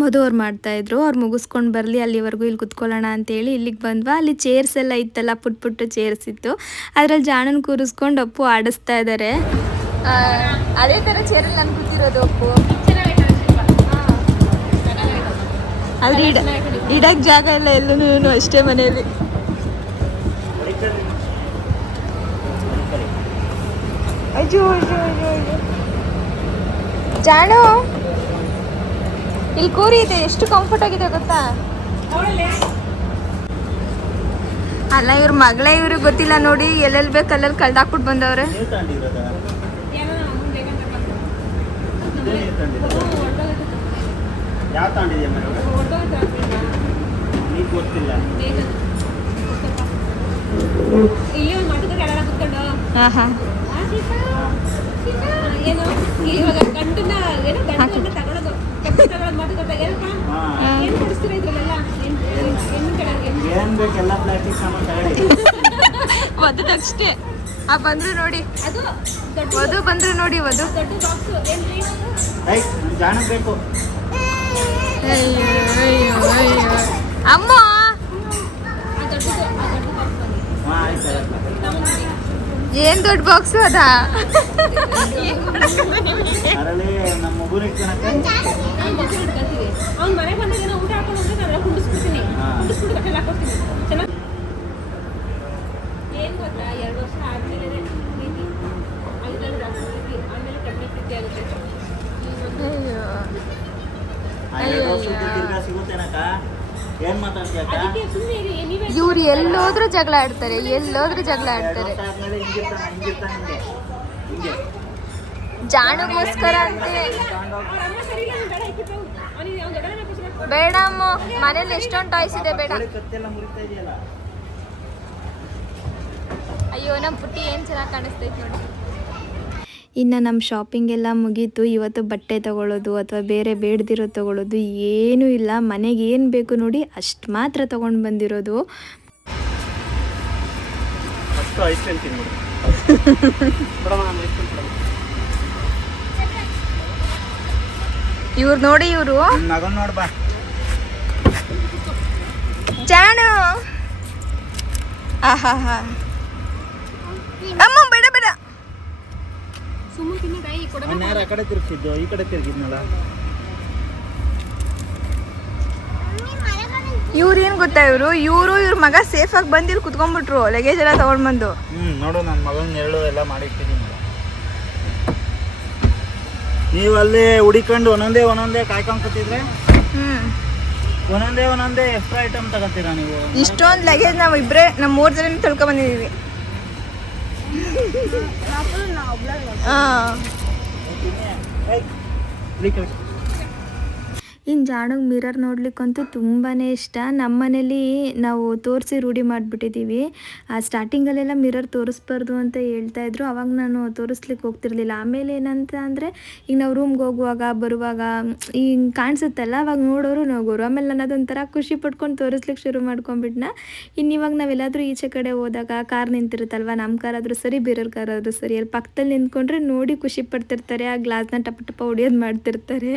ಮಧು ಅವ್ರು ಮಾಡ್ತಾಯಿದ್ರು, ಅವ್ರು ಮುಗಿಸ್ಕೊಂಡು ಬರಲಿ ಅಲ್ಲಿವರೆಗೂ ಇಲ್ಲಿ ಕುತ್ಕೊಳ್ಳೋಣ ಅಂತೇಳಿ ಇಲ್ಲಿಗೆ ಬಂದ್ವಾ. ಅಲ್ಲಿ ಚೇರ್ಸ್ ಎಲ್ಲ ಇತ್ತಲ್ಲ, ಪುಟ್ಟ ಪುಟ್ಟ ಚೇರ್ಸ್ ಇತ್ತು, ಅದರಲ್ಲಿ ಜಾಣನ ಕೂರಿಸ್ಕೊಂಡು ಅಪ್ಪು ಆಡಿಸ್ತಾ ಇದ್ದಾರೆ. ಅದೇ ಥರ ಚೇರಲ್ಲಿ ನಾನು ಕೂತಿರೋದು ಅಪ್ಪು. ಆದರೆ ಇಡಕ್ಕೆ ಜಾಗ ಇಲ್ಲ ಎಲ್ಲೂ ಅಷ್ಟೇ ಮನೆಯಲ್ಲಿ. ಅಯ್ಯೋ ಅಯ್ಯೋ ಅಯ್ಯೋ ಅಯ್ಯೋ. ಜಾಣು ಇಲ್ಲಿ ಕೂರಿ ಇದೆ, ಎಷ್ಟು ಕಂಫರ್ಟ್ ಆಗಿದೆ ಗೊತ್ತಾ? ಅಲ್ಲ ಇವ್ರ ಮಗಳೇ, ಇವ್ರಿಗೆ ಗೊತ್ತಿಲ್ಲ ನೋಡಿ, ಎಲ್ಲೆಲ್ಲಿ ಬೇಕು ಅಲ್ಲೆಲ್ಲಿ ಕಳ್ದಾಕ್ಬಿಟ್ಟು ಬಂದವ್ರೆ. ಯಾವ ತಗೊಂಡಿದ್ಯಾ ನೀನು ಗೊತ್ತಿಲ್ಲ. ಹಾಂ ಹಾಂ ಏನ್ ಬೇಕೆಲ್ಲ ಪ್ಲಾಸ್ಟಿಕ್ ಸಾಮಾನು ತಗೊಳ್ಳಿ. ವಧುದಷ್ಟೇ ಆ ಬಂದ್ರು ನೋಡಿ, ವಧು ಬಂದ್ರು ನೋಡಿ, ವಧು. ಜಾಣ ಬೇಕು. ಅಮ್ಮ ಏನ್ ದೊಡ್ಡ ಬಾಕ್ಸು ಅದ. ಅದರಲ್ಲಿ ನಮ್ಮ ಮಗು ಇಟ್ಕೊಳಕ್ಕೆ ಏನ್ ಗೊತ್ತಾ, 2 ವರ್ಷ ಆದ್ಮೇಲೆ ಆಮೇಲೆ ಕಡಿಮೆ ಪ್ರೀತಿ ಆಗುತ್ತೆ. ಸಿಗುತ್ತೇನಕ್ಕ? ಏನ್ ಮಾತಾಡ್ತೀಯಕ್ಕ? ಇವ್ರು ಎಲ್ಲೋದ್ರೂ ಜಗಳ ಆಡ್ತಾರೆ, ಎಲ್ಲೋದ್ರೂ ಜಗಳ ಆಡ್ತಾರೆ. ಜಾಣಗೋಸ್ಕರ ಅಂತೆ ಬೇಡ ಅಮ್ಮ, ಮನೇಲಿ ಎಷ್ಟೊಂದು ಟಾಯ್ಸ್ ಇದೆ, ಬೇಡ. ಅಯ್ಯೋ ನಮ್ಮ ಪುಟ್ಟಿ ಏನು ಚೆನ್ನಾಗಿ ಕಾಣಿಸ್ತೈತೆ ನೋಡಿ. ಇನ್ನು ನಮ್ಮ ಶಾಪಿಂಗ್ ಎಲ್ಲ ಮುಗೀತು. ಇವತ್ತು ಬಟ್ಟೆ ತೊಗೊಳ್ಳೋದು ಅಥವಾ ಬೇರೆ ಬೇಡದಿರೋ ತೊಗೊಳ್ಳೋದು ಏನೂ ಇಲ್ಲ. ಮನೆಗೆ ಏನು ಬೇಕು ನೋಡಿ ಅಷ್ಟು ಮಾತ್ರ ತೊಗೊಂಡು ಬಂದಿರೋದು. ಇವ್ರು ನೋಡಿ, ಇವರು ಮಗನ್ ನೋಡ್ಬಾ ಜಾಣು. ಆಹಾ ಹಾ ಅಮ್ಮ ಬೇಡ ಬೇಡ. ಆ ಕಡೆ ತಿರ್ಗಿಸಿದ್ದು ಈ ಕಡೆ ತಿರ್ಗಿದ್ನಲ್ಲ. ಇವ್ರು ಏನ್ ಗೊತ್ತಾ, ಇವ್ರ ಮಗ ಸೇಫ್ ಆಗಿ ಬಂದು ಇಲ್ಲಿ ಕುತ್ಕೊಂಡ್ಬಿಟ್ರು ಲಗೇಜ್ ಎಲ್ಲ ತಗೊಂಡ್ ಬಂದು. ನೋಡು ನನ್ನ ಮಗನ ನೆರಳು ಎಲ್ಲ ಮಾಡಿಟ್ಟಿದ್ದೀನಿ. ನೀವು ಅಲ್ಲಿ ಹುಡಿಕೊಂಡು ಒಂದೊಂದೇ ಕಾಯ್ಕೊಂಡ್ ಕೂತಿದ್ರೆ ಒಂದೊಂದೇ ಎಕ್ಸ್ಟ್ರಾ ಐಟಮ್ ತಗೋತೀರಾ ನೀವು? ಇಷ್ಟೊಂದು ಲಗೇಜ್ ನಾವು ಇಬ್ರೇ ನಮ್ಮ 3 ಜನ ತೊಳ್ಕೊಂಡ್ ಬಂದಿದೀವಿ. ಇನ್ನು ಜಾಣಗೆ ಮಿರರ್ ನೋಡ್ಲಿಕ್ಕಂತೂ ತುಂಬಾ ಇಷ್ಟ. ನಮ್ಮ ಮನೇಲಿ ನಾವು ತೋರಿಸಿ ರೂಢಿ ಮಾಡಿಬಿಟ್ಟಿದ್ದೀವಿ. ಸ್ಟಾರ್ಟಿಂಗಲ್ಲೆಲ್ಲ ಮಿರರ್ ತೋರಿಸ್ಬಾರ್ದು ಅಂತ ಹೇಳ್ತಾಯಿದ್ರು. ಅವಾಗ ನಾನು ತೋರಿಸ್ಲಿಕ್ಕೆ ಹೋಗ್ತಿರ್ಲಿಲ್ಲ. ಆಮೇಲೆ ಏನಂತ ಅಂದರೆ ಈಗ ನಾವು ರೂಮ್ಗೆ ಹೋಗುವಾಗ ಬರುವಾಗ ಈಗ ಕಾಣಿಸುತ್ತಲ್ಲ, ಅವಾಗ ನೋಡೋರು ನೋಗೋರು. ಆಮೇಲೆ ನಾನು ಅದೊಂಥರ ಖುಷಿ ಪಡ್ಕೊಂಡು ತೋರಿಸ್ಲಿಕ್ಕೆ ಶುರು ಮಾಡ್ಕೊಂಡ್ಬಿಟ್ನ. ಇನ್ನು ಇವಾಗ ನಾವೆಲ್ಲಾದರೂ ಈಚೆ ಕಡೆ ಹೋದಾಗ ಕಾರ್ ನಿಂತಿರುತ್ತಲ್ವ, ನಮ್ಮ ಕಾರ್ ಆದರೂ ಸರಿ ಬೇರೆಯವ್ರ ಕಾರ್ ಆದರೂ ಸರಿ, ಅಲ್ಲಿ ಪಕ್ಕದಲ್ಲಿ ನಿಂತ್ಕೊಂಡ್ರೆ ನೋಡಿ ಖುಷಿ ಪಡ್ತಿರ್ತಾರೆ. ಆ ಗ್ಲಾಸ್ನ ಟಪ ಟಪ ಹೊಡಿಯೋದು ಮಾಡ್ತಿರ್ತಾರೆ.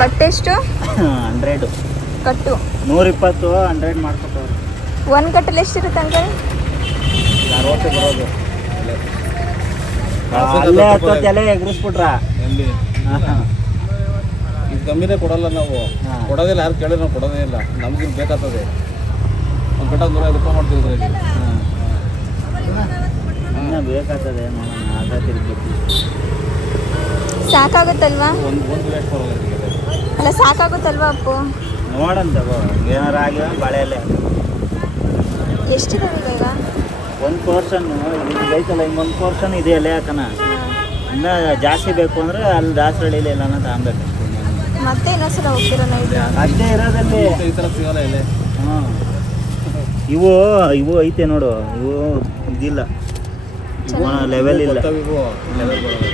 ಕಟ್ಟೆಷ್ಟು? 100 ಕಟ್ಟು 120 100 ಮಾಡ್ಕೊತವ್ರು. ಒಂದು ಕಟ್ಟಲ್ಲಿ ಎಷ್ಟಿರುತ್ತೆ ಅಂಕಲ್? 60 ಬರೋದು. ಅಲ್ಲೇ 10 ಎಲೆ ಎಗ್ರಿಸ್ಬಿಟ್ರ ಎಲ್ಲಿ ಇದು ಕಮ್ಮಿನೇ ಕೊಡಲ್ಲ ನಾವು. ಕೊಡೋದಿಲ್ಲ, ಯಾರು ಕೇಳಿದ್ರೆ ನಾವು ಕೊಡೋದೇ ಇಲ್ಲ. ನಮ್ಗಿನ್ ಬೇಕಾಗ್ತದೆ. ಒಂದು ಕಟ್ಟ 150 ರೂಪಾಯಿ ಮಾಡ್ತಿದ್ರು ಇಲ್ಲಿ. ಇನ್ನೂ ಬೇಕಾಗ್ತದೆ ನೋಡೋಣ. ಆಗ ತಿರುಗಿ ಸಾಕಾಗುತ್ತಲ್ವಾ? ಒಂದು ರೇಟ್ ಬರೋಲ್ಲ ಇದಕ್ಕೆ. ಅಲ್ಲ ಸಾಕಾಗುತ್ತಲ್ವಾ ಅಪ್ಪು? ನೋಡಂತ ಏನಾರು ಆಗಿವೆ ಬಾಳೆಲೆ ಎಷ್ಟಿದೆ ಈಗ? ಒಂದು ಪೋರ್ಷನ್ ಐತಲ್ಲ, ಹಿಂಗೊಂದು ಪೋರ್ಷನ್ ಇದೆ ಎಲೆ ಹಾಕನ. ಇನ್ನು ಜಾಸ್ತಿ ಬೇಕು ಅಂದರೆ ಅಲ್ಲಿ ದಾಸರಳ್ಳಿಲಿ ಎಲ್ಲಾನ ತಗೊಬೇಕು. ಮತ್ತೆ ಇನ್ನೊಂದ್ಸಲ ಹೋಗ್ತಿರೋಣ ಇದು ಅಷ್ಟೇ ಇರೋದಲ್ಲಿ. ಈ ಥರ ಸಿಗಲ್ಲ ಇಲ್ಲಿ. ಹಾಂ, ಇವು ಐತೆ ನೋಡು. ಇವು ಇದಿಲ್ಲ, ಲೆವೆಲ್ ಇಲ್ಲ. ಇವು ಲೆವೆಲ್ ಬರೋಲ್ಲ.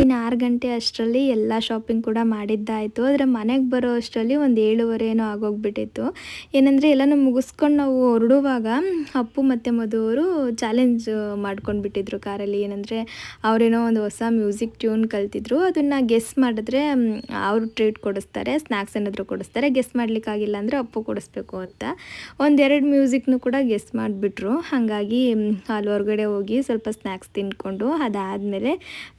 ಇನ್ನು 6 ಗಂಟೆ ಅಷ್ಟರಲ್ಲಿ ಎಲ್ಲ ಶಾಪಿಂಗ್ ಕೂಡ ಮಾಡಿದ್ದಾಯಿತು. ಆದರೆ ಮನೆಗೆ ಬರೋ ಅಷ್ಟರಲ್ಲಿ ಒಂದು 7:15 ಏನೋ ಆಗೋಗ್ಬಿಟ್ಟಿತ್ತು. ಏನಂದರೆ ಎಲ್ಲನೂ ಮುಗಿಸ್ಕೊಂಡು ನಾವು ಹೊರಡುವಾಗ ಅಪ್ಪು ಮತ್ತು ಮಧು ಅವರು ಚಾಲೆಂಜ್ ಮಾಡ್ಕೊಂಡು ಬಿಟ್ಟಿದ್ರು ಕಾರಲ್ಲಿ. ಏನಂದರೆ ಅವರೇನೋ ಒಂದು ಹೊಸ ಮ್ಯೂಸಿಕ್ ಟ್ಯೂನ್ ಕಲ್ತಿದ್ರು. ಅದನ್ನು ಗೆಸ್ ಮಾಡಿದ್ರೆ ಅವರು ಟ್ರೀಟ್ ಕೊಡಿಸ್ತಾರೆ, ಸ್ನ್ಯಾಕ್ಸ್ ಏನಾದರೂ ಕೊಡಿಸ್ತಾರೆ. ಗೆಸ್ ಮಾಡಲಿಕ್ಕಾಗಿಲ್ಲ ಅಂದರೆ ಅಪ್ಪು ಕೊಡಿಸ್ಬೇಕು ಅಂತ 1-2 ಮ್ಯೂಸಿಕ್ನು ಕೂಡ ಗೆಸ್ ಮಾಡಿಬಿಟ್ರು. ಹಾಗಾಗಿ ಅಲ್ಲಿ ಹೊರಗಡೆ ಹೋಗಿ ಸ್ವಲ್ಪ ಸ್ನ್ಯಾಕ್ಸ್ ತಿಂದ್ಕೊಂಡು ಅದಾದಮೇಲೆ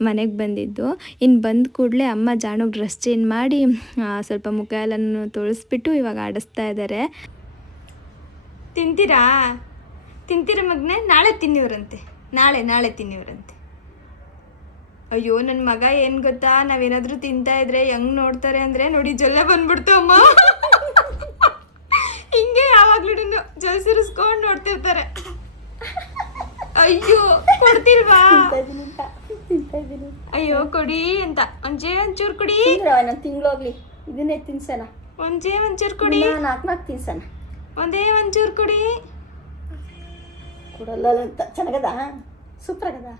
ಮನೆಗೆ ಬಂದಿದ್ದು. ಇನ್ನು ಬಂದ ಕೂಡಲೇ ಅಮ್ಮ ಜಾಣಗೆ ಡ್ರೆಸ್ ಚೇಂಜ್ ಮಾಡಿ ಸ್ವಲ್ಪ ಮುಖ ಎಲ್ಲನೂ ತೊಳೆಸ್ಬಿಟ್ಟು ಇವಾಗ ಆಡಿಸ್ತಾ ಇದ್ದಾರೆ. ತಿಂತೀರಾ ಮಗನೇ? ನಾಳೆ ತಿನ್ನಿವ್ರಂತೆ. ನಾಳೆ ತಿನ್ನಿವ್ರಂತೆ. ಅಯ್ಯೋ ನನ್ನ ಮಗ ಏನು ಗೊತ್ತಾ, ನಾವೇನಾದರೂ ತಿಂತಾ ಇದ್ರೆ ಹೆಂಗ್ ನೋಡ್ತಾರೆ ಅಂದರೆ ನೋಡಿ, ಜೊಲ್ಲೆ ಬಂದ್ಬಿಡ್ತು ಅಮ್ಮ. ಹಿಂಗೆ ಯಾವಾಗ್ಲೂ ಜೊಲ್ಸಿರಿಸ್ಕೊಂಡು ನೋಡ್ತಿರ್ತಾರೆ. ಅಯ್ಯೋ ಕೊಡ್ತಿಲ್ವಾ? ಅಯ್ಯೋ ಕೊಡಿ ಅಂತ. ಒಂಚೂರು ಕೊಡಿ. ನಾನು ತಿಂಗ್ಳೋಗ್ಲಿ ಇದನ್ನೇ ತಿನ್ಸಣ. ಒಂಚೂರು ಕೊಡಿ. 4 ತಿನ್ಸಣ. ಒಂಚೂರು ಕೊಡಿ. ಕೊಡಲ್ಲ ಅಂತ. ಚೆನ್ನಾಗದ? ಸೂಪರ್ ಆಗದ?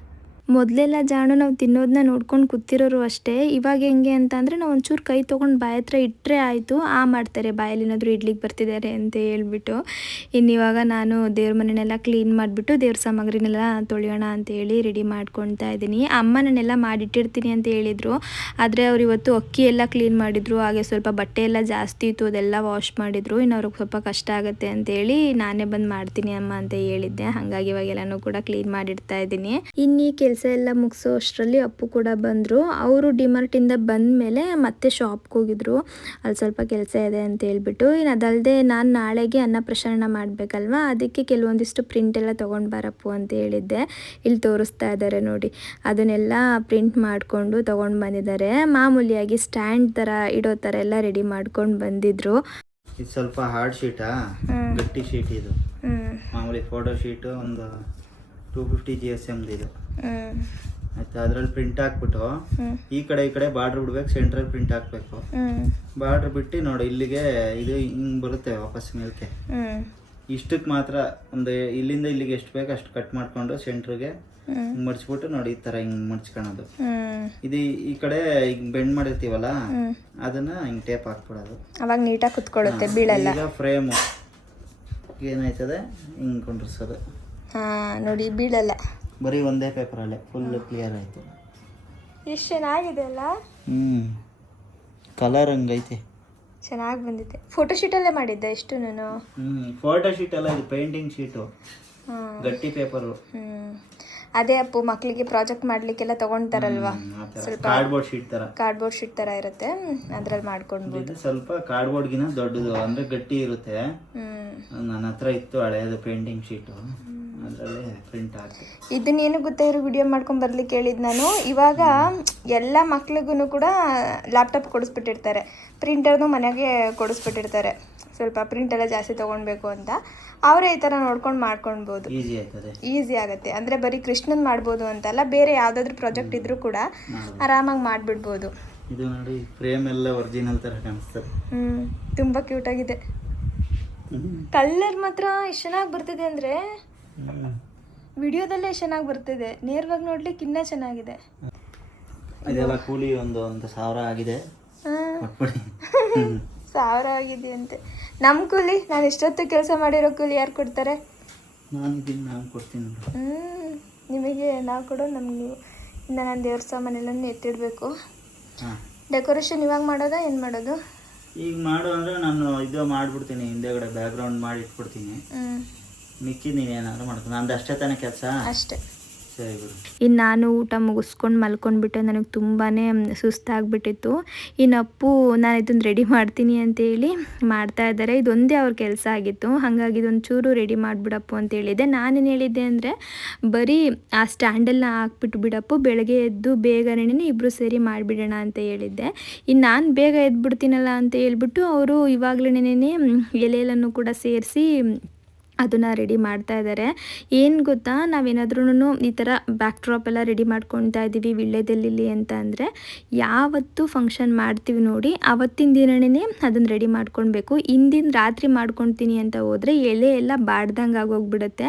ಮೊದಲೆಲ್ಲ ಜಾಣು ನಾವು ತಿನ್ನೋದನ್ನ ನೋಡ್ಕೊಂಡು ಕೂತಿರೋರು ಅಷ್ಟೇ. ಇವಾಗ ಹೆಂಗೆ ಅಂತ ಅಂದರೆ ನಾವು ಒಂಚೂರು ಕೈ ತೊಗೊಂಡು ಬಾಯಿ ಹತ್ರ ಇಟ್ಟರೆ ಆಯಿತು, ಮಾಡ್ತಾರೆ ಬಾಯಲ್ಲಿ ಏನಾದರೂ ಇಡ್ಲಿಕ್ಕೆ ಬರ್ತಿದ್ದಾರೆ ಅಂತ ಹೇಳ್ಬಿಟ್ಟು. ಇನ್ನಿವಾಗ ನಾನು ದೇವ್ರ ಮನೆಯೆಲ್ಲ ಕ್ಲೀನ್ ಮಾಡಿಬಿಟ್ಟು ದೇವ್ರ ಸಾಮಗ್ರಿನೆಲ್ಲ ತೊಳೆಯೋಣ ಅಂತೇಳಿ ರೆಡಿ ಮಾಡ್ಕೊಳ್ತಾ ಇದ್ದೀನಿ. ಅಮ್ಮ ನಾನೆಲ್ಲ ಮಾಡಿಟ್ಟಿರ್ತೀನಿ ಅಂತ ಹೇಳಿದರು. ಆದರೆ ಅವ್ರು ಇವತ್ತು ಅಕ್ಕಿ ಎಲ್ಲ ಕ್ಲೀನ್ ಮಾಡಿದರು. ಹಾಗೆ ಸ್ವಲ್ಪ ಬಟ್ಟೆ ಎಲ್ಲ ಜಾಸ್ತಿ ಇತ್ತು, ಅದೆಲ್ಲ ವಾಶ್ ಮಾಡಿದರು. ಇನ್ನು ಅವ್ರಿಗೆ ಸ್ವಲ್ಪ ಕಷ್ಟ ಆಗುತ್ತೆ ಅಂತೇಳಿ ನಾನೇ ಬಂದು ಮಾಡ್ತೀನಿ ಅಮ್ಮ ಅಂತ ಹೇಳಿದ್ದೆ. ಹಾಗಾಗಿ ಇವಾಗೆಲ್ಲನೂ ಕೂಡ ಕ್ಲೀನ್ ಮಾಡಿಡ್ತಾ ಇದ್ದೀನಿ. ಇನ್ನೀ ಕೆಲಸ ಎಲ್ಲ ಮುಗಿಸೋ ಅಷ್ಟರಲ್ಲಿ ಅಪ್ಪು ಕೂಡ ಬಂದರು. ಅವರು ಡಿಮಾರ್ಟಿಂದ ಬಂದ ಮೇಲೆ ಮತ್ತೆ ಶಾಪ್ಗೆ ಹೋಗಿದ್ರು. ಅಲ್ಲಿ ಸ್ವಲ್ಪ ಕೆಲಸ ಇದೆ ಅಂತ ಹೇಳ್ಬಿಟ್ಟು. ಇನ್ನು ಅದಲ್ಲದೆ ನಾನು ನಾಳೆಗೆ ಅನ್ನಪ್ರಸನ್ನ ಮಾಡಬೇಕಲ್ವ, ಅದಕ್ಕೆ ಕೆಲವೊಂದಿಷ್ಟು ಪ್ರಿಂಟ್ ಎಲ್ಲ ತೊಗೊಂಡು ಬಾರಪ್ಪು ಅಂತ ಹೇಳಿದ್ದೆ. ಇಲ್ಲಿ ತೋರಿಸ್ತಾ ಇದ್ದಾರೆ ನೋಡಿ, ಅದನ್ನೆಲ್ಲ ಪ್ರಿಂಟ್ ಮಾಡಿಕೊಂಡು ತೊಗೊಂಡು ಬಂದಿದ್ದಾರೆ. ಮಾಮೂಲಿಯಾಗಿ ಸ್ಟ್ಯಾಂಡ್ ಥರ ಇಡೋ ಥರ ಎಲ್ಲ ರೆಡಿ ಮಾಡ್ಕೊಂಡು ಬಂದಿದ್ರು. ಇದು ಸ್ವಲ್ಪ ಹಾರ್ಡ್ ಶೀಟಾ, ಗಟ್ಟಿ ಶೀಟ್ ಇದು. ಮಾಮೂಲಿ ಫೋಟೋ ಶೀಟು ಒಂದು 250 GSM ಇದು ಆಯ್ತಾ. ಅದ್ರಲ್ಲಿ ಪ್ರಿಂಟ್ ಹಾಕ್ಬಿಟ್ಟು ಈ ಕಡೆ ಬಾರ್ಡರ್ ಬಿಡ್ಬೇಕು, ಸೆಂಟ್ರಲ್ ಪ್ರಿಂಟ್ ಹಾಕ್ಬೇಕು. ಬಾರ್ಡರ್ ಬಿಟ್ಟು ನೋಡಿ ಇಲ್ಲಿಗೆ ಇದು ಹಿಂಗ್ ಬರುತ್ತೆ ವಾಪಸ್ ಮೇಲ್ಕೆ. ಇಷ್ಟಕ್ಕೆ ಮಾತ್ರ ಒಂದು ಇಲ್ಲಿಂದ ಇಲ್ಲಿಗೆ ಎಷ್ಟು ಬೇಕು ಅಷ್ಟು ಕಟ್ ಮಾಡ್ಕೊಂಡು ಸೆಂಟ್ರಿಗೆ ಮಡ್ಚ್ಬಿಟ್ಟು ನೋಡಿ ಈ ಥರ ಹಿಂಗೆ ಮಡ್ಚ್ಕೊಳೋದು. ಇದು ಈ ಕಡೆ ಹಿಂಗೆ ಬೆಂಡ್ ಮಾಡಿರ್ತೀವಲ್ಲ ಅದನ್ನ ಹಿಂಗೆ ಟೇಪ್ ಹಾಕ್ಬಿಡೋದು. ಅವಾಗ ನೀಟಾಗಿ ಕುತ್ಕೊಳ್ಳುತ್ತೆ, ಬೀಳಲ್ಲ. ಈಗ ಫ್ರೇಮು ಏನಾಯ್ತದೆ ಹಿಂಗೆ ಕೊಂಡಿರ್ಸೋದು. ನೋಡಿ ಬೀಳಲ್ಲ. ಬರೀ ಒಂದೇ ಪೇಪರಲ್ಲೇ ಫುಲ್ ಕ್ಲಿಯರ್ ಆಯಿತು. ಎಷ್ಟು ಚೆನ್ನಾಗಿದೆ ಅಲ್ಲ. ಕಲರ್ ಹಂಗೈತೆ, ಚೆನ್ನಾಗಿ ಬಂದಿದೆ. ಫೋಟೋ ಶೀಟಲ್ಲೇ ಮಾಡಿದ್ದೆ ಎಷ್ಟು ನಾನು. ಫೋಟೋ ಶೀಟ್ ಅಲ್ಲ, ಇದು ಪೇಂಟಿಂಗ್ ಶೀಟು, ಗಟ್ಟಿ ಪೇಪರು. ಅದೇ ಅಪ್ಪು ಮಕ್ಕಳಿಗೆ ಪ್ರಾಜೆಕ್ಟ್ ಮಾಡ್ಲಿಕ್ಕೆಲ್ಲ ತಗೊಂತಾರಲ್ವಾ, ಸ್ವಲ್ಪ ಕಾರ್ಡ್ಬೋರ್ಡ್ ಶೀಟ್ ತರ ಇರುತ್ತೆ, ಅದ್ರಲ್ಲಿ ಮಾಡ್ಕೊಂಡ್ಬೋದು. ಇದು ಸ್ವಲ್ಪ ಕಾರ್ಡ್ಬೋರ್ಡ್ಗಿನ ದೊಡ್ಡದು ಅಂದ್ರೆ ಗಟ್ಟಿ ಇರುತ್ತೆ. ನನ್ನ ಹತ್ರ ಇತ್ತು ಹಳೆಯದು ಪೇಂಟಿಂಗ್ ಶೀಟು, ಅದರಲ್ಲೇ ಪ್ರಿಂಟ್ ಹಾಕಿ. ಇದನ್ನೇನು ಗೊತ್ತಾ ಇರೋ ವಿಡಿಯೋ ಮಾಡ್ಕೊಂಡು ಬರ್ಲಿಕ್ಕೆ ಹೇಳಿದ್ದು ನಾನು. ಇವಾಗ ಎಲ್ಲ ಮಕ್ಳಿಗೂ ಕೂಡ ಲ್ಯಾಪ್ಟಾಪ್ ಕೊಡಿಸ್ಬಿಟ್ಟಿರ್ತಾರೆ, ಪ್ರಿಂಟರ್ನು ಮನೆಗೆ ಕೊಡಿಸ್ಬಿಟ್ಟಿರ್ತಾರೆ. ಸ್ವಲ್ಪ ಪ್ರಿಂಟ್ ಎಲ್ಲ ಜಾಸ್ತಿ ತೊಗೊಳ್ಬೇಕು ಅಂತ ಅವರೇ ಈ ಥರ ನೋಡ್ಕೊಂಡು ಮಾಡ್ಕೊಳ್ಬೋದು, ಈಸಿ ಆಗುತ್ತೆ. ಅಂದರೆ ಬರೀ ಕೃಷ್ಣನ್ ಮಾಡ್ಬೋದು ಅಂತಲ್ಲ, ಬೇರೆ ಯಾವುದಾದ್ರೂ ಪ್ರಾಜೆಕ್ಟ್ ಇದ್ರೂ ಕೂಡ ಆರಾಮಾಗಿ ಮಾಡಿಬಿಡ್ಬೋದು. ಇದು ನೋಡಿ ಫ್ರೇಮ್ ಎಲ್ಲ ಒರಿಜಿನಲ್ ಥರ ಕಾಣಿಸ್ತದೆ. ತುಂಬ ಕ್ಯೂಟಾಗಿದೆ. ಕಲರ್ ಮಾತ್ರ ಎಷ್ಟು ಚೆನ್ನಾಗಿ ಬರ್ತಿದೆ ಅಂದರೆ ವಿಡಿಯೋದಲ್ಲೇ ಎಷ್ಟು ಚೆನ್ನಾಗಿ ಬರ್ತಿದೆ, ನೇರವಾಗಿ ನೋಡ್ಲಿಕ್ಕೆ ಇನ್ನೂ ಚೆನ್ನಾಗಿದೆ. ಇದೆಲ್ಲ ಕೂಲಿ ಒಂದು 1000 ಆಗಿದೆ. 1000 ಆಗಿದೆ ಅಂತೆ. ನಮ್ಮ ಕೂಲಿ, ನಾನು ಇಷ್ಟೊತ್ತು ಕೆಲಸ ಮಾಡಿರೋ ಕೂಲಿ ಯಾರು ಕೊಡ್ತಾರೆ? ನಾನು ಕೊಡ್ತೀನಿ. ನಿಮಗೆ ನಾವು ಕೊಡೋ, ನಮ್ಗೆ ನೀವು. ಇನ್ನು ನಾನು ದೇವ್ರ ಸಾಮಾನೆಲ್ಲ ಎತ್ತಿಡಬೇಕು. ಡೆಕೋರೇಷನ್ ಇವಾಗ ಮಾಡೋದಾ ಏನು ಮಾಡೋದು? ಈಗ ಮಾಡು ಅಂದರೆ ನಾನು ಇದು ಮಾಡಿಬಿಡ್ತೀನಿ, ಹಿಂದೆಗಡೆ ಬ್ಯಾಕ್ಗ್ರೌಂಡ್ ಮಾಡಿ ಇಟ್ಬಿಡ್ತೀನಿ. ಮಿಕ್ಕಿದ್ದು ನೀನೇನಾದ್ರು ಮಾಡ್ತೀನಿ, ನಂದು ಅಷ್ಟೇ ತಾನೇ ಕೆಲಸ. ಅಷ್ಟೇ. ಸರಿ ಬಿಡು. ಇನ್ನು ನಾನು ಊಟ ಮುಗಿಸ್ಕೊಂಡು ಮಲ್ಕೊಂಡ್ಬಿಟ್ಟೆ. ನನಗೆ ತುಂಬಾ ಸುಸ್ತಾಗ್ಬಿಟ್ಟಿತ್ತು. ಇನ್ನು ಅಪ್ಪು ನಾನು ಇದನ್ನು ರೆಡಿ ಮಾಡ್ತೀನಿ ಅಂತೇಳಿ ಮಾಡ್ತಾ ಇದ್ದಾರೆ. ಇದೊಂದೇ ಅವ್ರ ಕೆಲಸ ಆಗಿತ್ತು, ಹಾಗಾಗಿ ಇದೊಂದು ಚೂರು ರೆಡಿ ಮಾಡಿಬಿಡಪ್ಪು ಅಂತ ಹೇಳಿದ್ದೆ. ನಾನೇನು ಹೇಳಿದ್ದೆ ಅಂದರೆ ಬರೀ ಆ ಸ್ಟ್ಯಾಂಡೆಲ್ಲ ಹಾಕ್ಬಿಟ್ಟು ಬಿಡಪ್ಪು, ಬೆಳಗ್ಗೆ ಎದ್ದು ಬೇಗನೆ ಇಬ್ಬರು ಸೇರಿ ಮಾಡಿಬಿಡೋಣ ಅಂತ ಹೇಳಿದ್ದೆ. ಇನ್ನು ನಾನು ಬೇಗ ಎದ್ಬಿಡ್ತೀನಲ್ಲ ಅಂತ ಹೇಳ್ಬಿಟ್ಟು ಅವರು ಇವಾಗಲೇ ಎಲೆಯನ್ನು ಕೂಡ ಸೇರಿಸಿ ಅದನ್ನು ರೆಡಿ ಮಾಡ್ತಾ ಇದ್ದಾರೆ. ಏನು ಗೊತ್ತಾ, ನಾವೇನಾದ್ರೂ ಈ ಥರ ಬ್ಯಾಕ್ ಡ್ರಾಪ್ ಎಲ್ಲ ರೆಡಿ ಮಾಡ್ಕೊಳ್ತಾ ಇದ್ದೀವಿ ವಿಳ್ಯದೆಲ್ಲಿ ಅಂತ ಅಂದರೆ, ಯಾವತ್ತು ಫಂಕ್ಷನ್ ಮಾಡ್ತೀವಿ ನೋಡಿ ಆವತ್ತಿನ ದಿನವೇ ಅದನ್ನು ರೆಡಿ ಮಾಡ್ಕೊಳ್ಬೇಕು. ಇಂದಿನ ರಾತ್ರಿ ಮಾಡ್ಕೊಳ್ತೀನಿ ಅಂತ ಹೋದರೆ ಎಲೆ ಎಲ್ಲ ಬಾಡ್ದಂಗೆ ಆಗೋಗ್ಬಿಡುತ್ತೆ.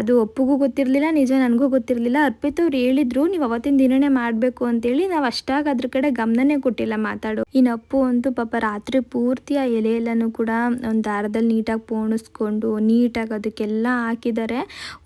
ಅದು ಒಪ್ಪಿಗೂ ಗೊತ್ತಿರಲಿಲ್ಲ, ನಿಜ ನನಗೂ ಗೊತ್ತಿರಲಿಲ್ಲ. ಅರ್ಪಿತವ್ರು ಹೇಳಿದ್ರು ನೀವು ಅವತ್ತಿನ ದಿನವೇ ಮಾಡಬೇಕು ಅಂತೇಳಿ. ನಾವು ಅಷ್ಟಾಗಿ ಅದ್ರ ಕಡೆ ಗಮನನೇ ಕೊಟ್ಟಿಲ್ಲ ಮಾತಾಡೋ. ಇನ್ನು ಅಪ್ಪು ಅಂತೂ ಪಾಪ ರಾತ್ರಿ ಪೂರ್ತಿ ಆ ಎಲೆ ಎಲ್ಲನೂ ಕೂಡ ಒಂದು ದಾರದಲ್ಲಿ ನೀಟಾಗಿ ಪೋಣಿಸ್ಕೊಂಡು ನೀಟಾಗಿ ಅದಕ್ಕೆಲ್ಲ ಹಾಕಿದ್ದಾರೆ.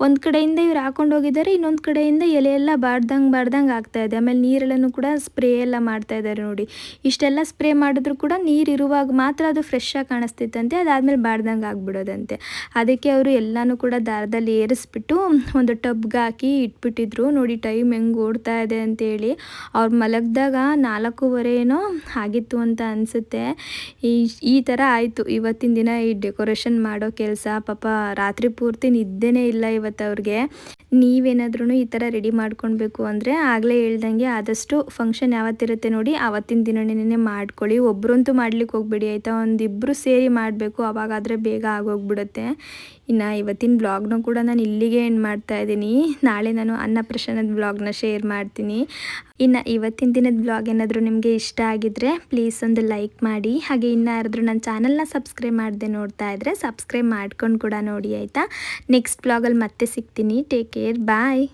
ಒಂದು ಕಡೆಯಿಂದ ಇವ್ರು ಹಾಕೊಂಡು ಹೋಗಿದ್ದಾರೆ, ಇನ್ನೊಂದು ಕಡೆಯಿಂದ ಎಲೆ ಎಲ್ಲ ಬಾಡ್ದಂಗೆ ಆಗ್ತಾ ಇದೆ. ಆಮೇಲೆ ನೀರೆಲ್ಲನೂ ಕೂಡ ಸ್ಪ್ರೇ ಎಲ್ಲ ಮಾಡ್ತಾ ಇದ್ದಾರೆ ನೋಡಿ. ಇಷ್ಟೆಲ್ಲ ಸ್ಪ್ರೇ ಮಾಡಿದ್ರು ಕೂಡ ನೀರು ಇರುವಾಗ ಮಾತ್ರ ಅದು ಫ್ರೆಶ್ ಆಗಿ ಕಾಣಿಸ್ತಿತ್ತಂತೆ, ಅದಾದ್ಮೇಲೆ ಬಾಡ್ದಂಗೆ ಆಗ್ಬಿಡೋದಂತೆ. ಅದಕ್ಕೆ ಅವರು ಎಲ್ಲನೂ ಕೂಡ ದಾರದಲ್ಲಿ ಏರಿಸ್ಬಿಟ್ಟು ಒಂದು ಟಬ್ಗೆ ಹಾಕಿ ಇಟ್ಬಿಟ್ಟಿದ್ರು. ನೋಡಿ ಟೈಮ್ ಹೆಂಗೆ ಓಡ್ತಾ ಇದೆ ಅಂತೇಳಿ. ಅವ್ರು ಮಲಗಿದಾಗ 4:15 ಏನೋ ಆಗಿತ್ತು ಅಂತ ಅನಿಸುತ್ತೆ. ಈ ಥರ ಆಯಿತು ಇವತ್ತಿನ ದಿನ ಈ ಡೆಕೋರೇಷನ್ ಮಾಡೋ ಕೆಲಸ. ಪಾಪ ರಾತ್ರಿ ಪೂರ್ತಿ ನಿದ್ದೆನೇ ಇಲ್ಲ ಇವತ್ತು ಅವ್ರಿಗೆ. ನೀವೇನಾದ್ರೂ ಈ ಥರ ರೆಡಿ ಮಾಡ್ಕೊಳ್ಬೇಕು ಅಂದರೆ ಆಗಲೇ ಹೇಳ್ದಂಗೆ ಆದಷ್ಟು ಫಂಕ್ಷನ್ ಯಾವತ್ತಿರುತ್ತೆ ನೋಡಿ ಆವತ್ತಿನ ದಿನನೇ ಮಾಡ್ಕೊಳ್ಳಿ. ಒಬ್ಬರಂತೂ ಮಾಡ್ಲಿಕ್ಕೆ ಹೋಗ್ಬೇಡಿ ಆಯಿತಾ, ಒಂದಿಬ್ಬರು ಸೇರಿ ಮಾಡಬೇಕು, ಅವಾಗಾದರೆ ಬೇಗ ಆಗೋಗ್ಬಿಡುತ್ತೆ. ಇನ್ನು ಇವತ್ತಿನ ಬ್ಲಾಗ್ನ ಕೂಡ ನಾನು ಇಲ್ಲಿಗೆ ಎಂಡ್ ಮಾಡ್ತಾ ಇದ್ದೀನಿ. ನಾಳೆ ನಾನು ಅನ್ನಪ್ರಸನ್ನದ ಬ್ಲಾಗ್ನ ಶೇರ್ ಮಾಡ್ತೀನಿ. ಇನ್ನು ಇವತ್ತಿನ ದಿನದ ಬ್ಲಾಗ್ ಏನಾದರೂ ನಿಮಗೆ ಇಷ್ಟ ಆಗಿದ್ದರೆ ಪ್ಲೀಸ್ ಒಂದು ಲೈಕ್ ಮಾಡಿ. ಹಾಗೆ ಇನ್ನು ಯಾರಾದರೂ ನನ್ನ ಚಾನಲ್ನ ಸಬ್ಸ್ಕ್ರೈಬ್ ಮಾಡದೆ ನೋಡ್ತಾ ಇದ್ದರೆ ಸಬ್ಸ್ಕ್ರೈಬ್ ಮಾಡ್ಕೊಂಡು ಕೂಡ ನೋಡಿ ಆಯಿತಾ. ನೆಕ್ಸ್ಟ್ ಬ್ಲಾಗಲ್ಲಿ ಮತ್ತೆ ಸಿಗ್ತೀನಿ. ಟೇಕ್ ಕೇರ್, ಬಾಯ್.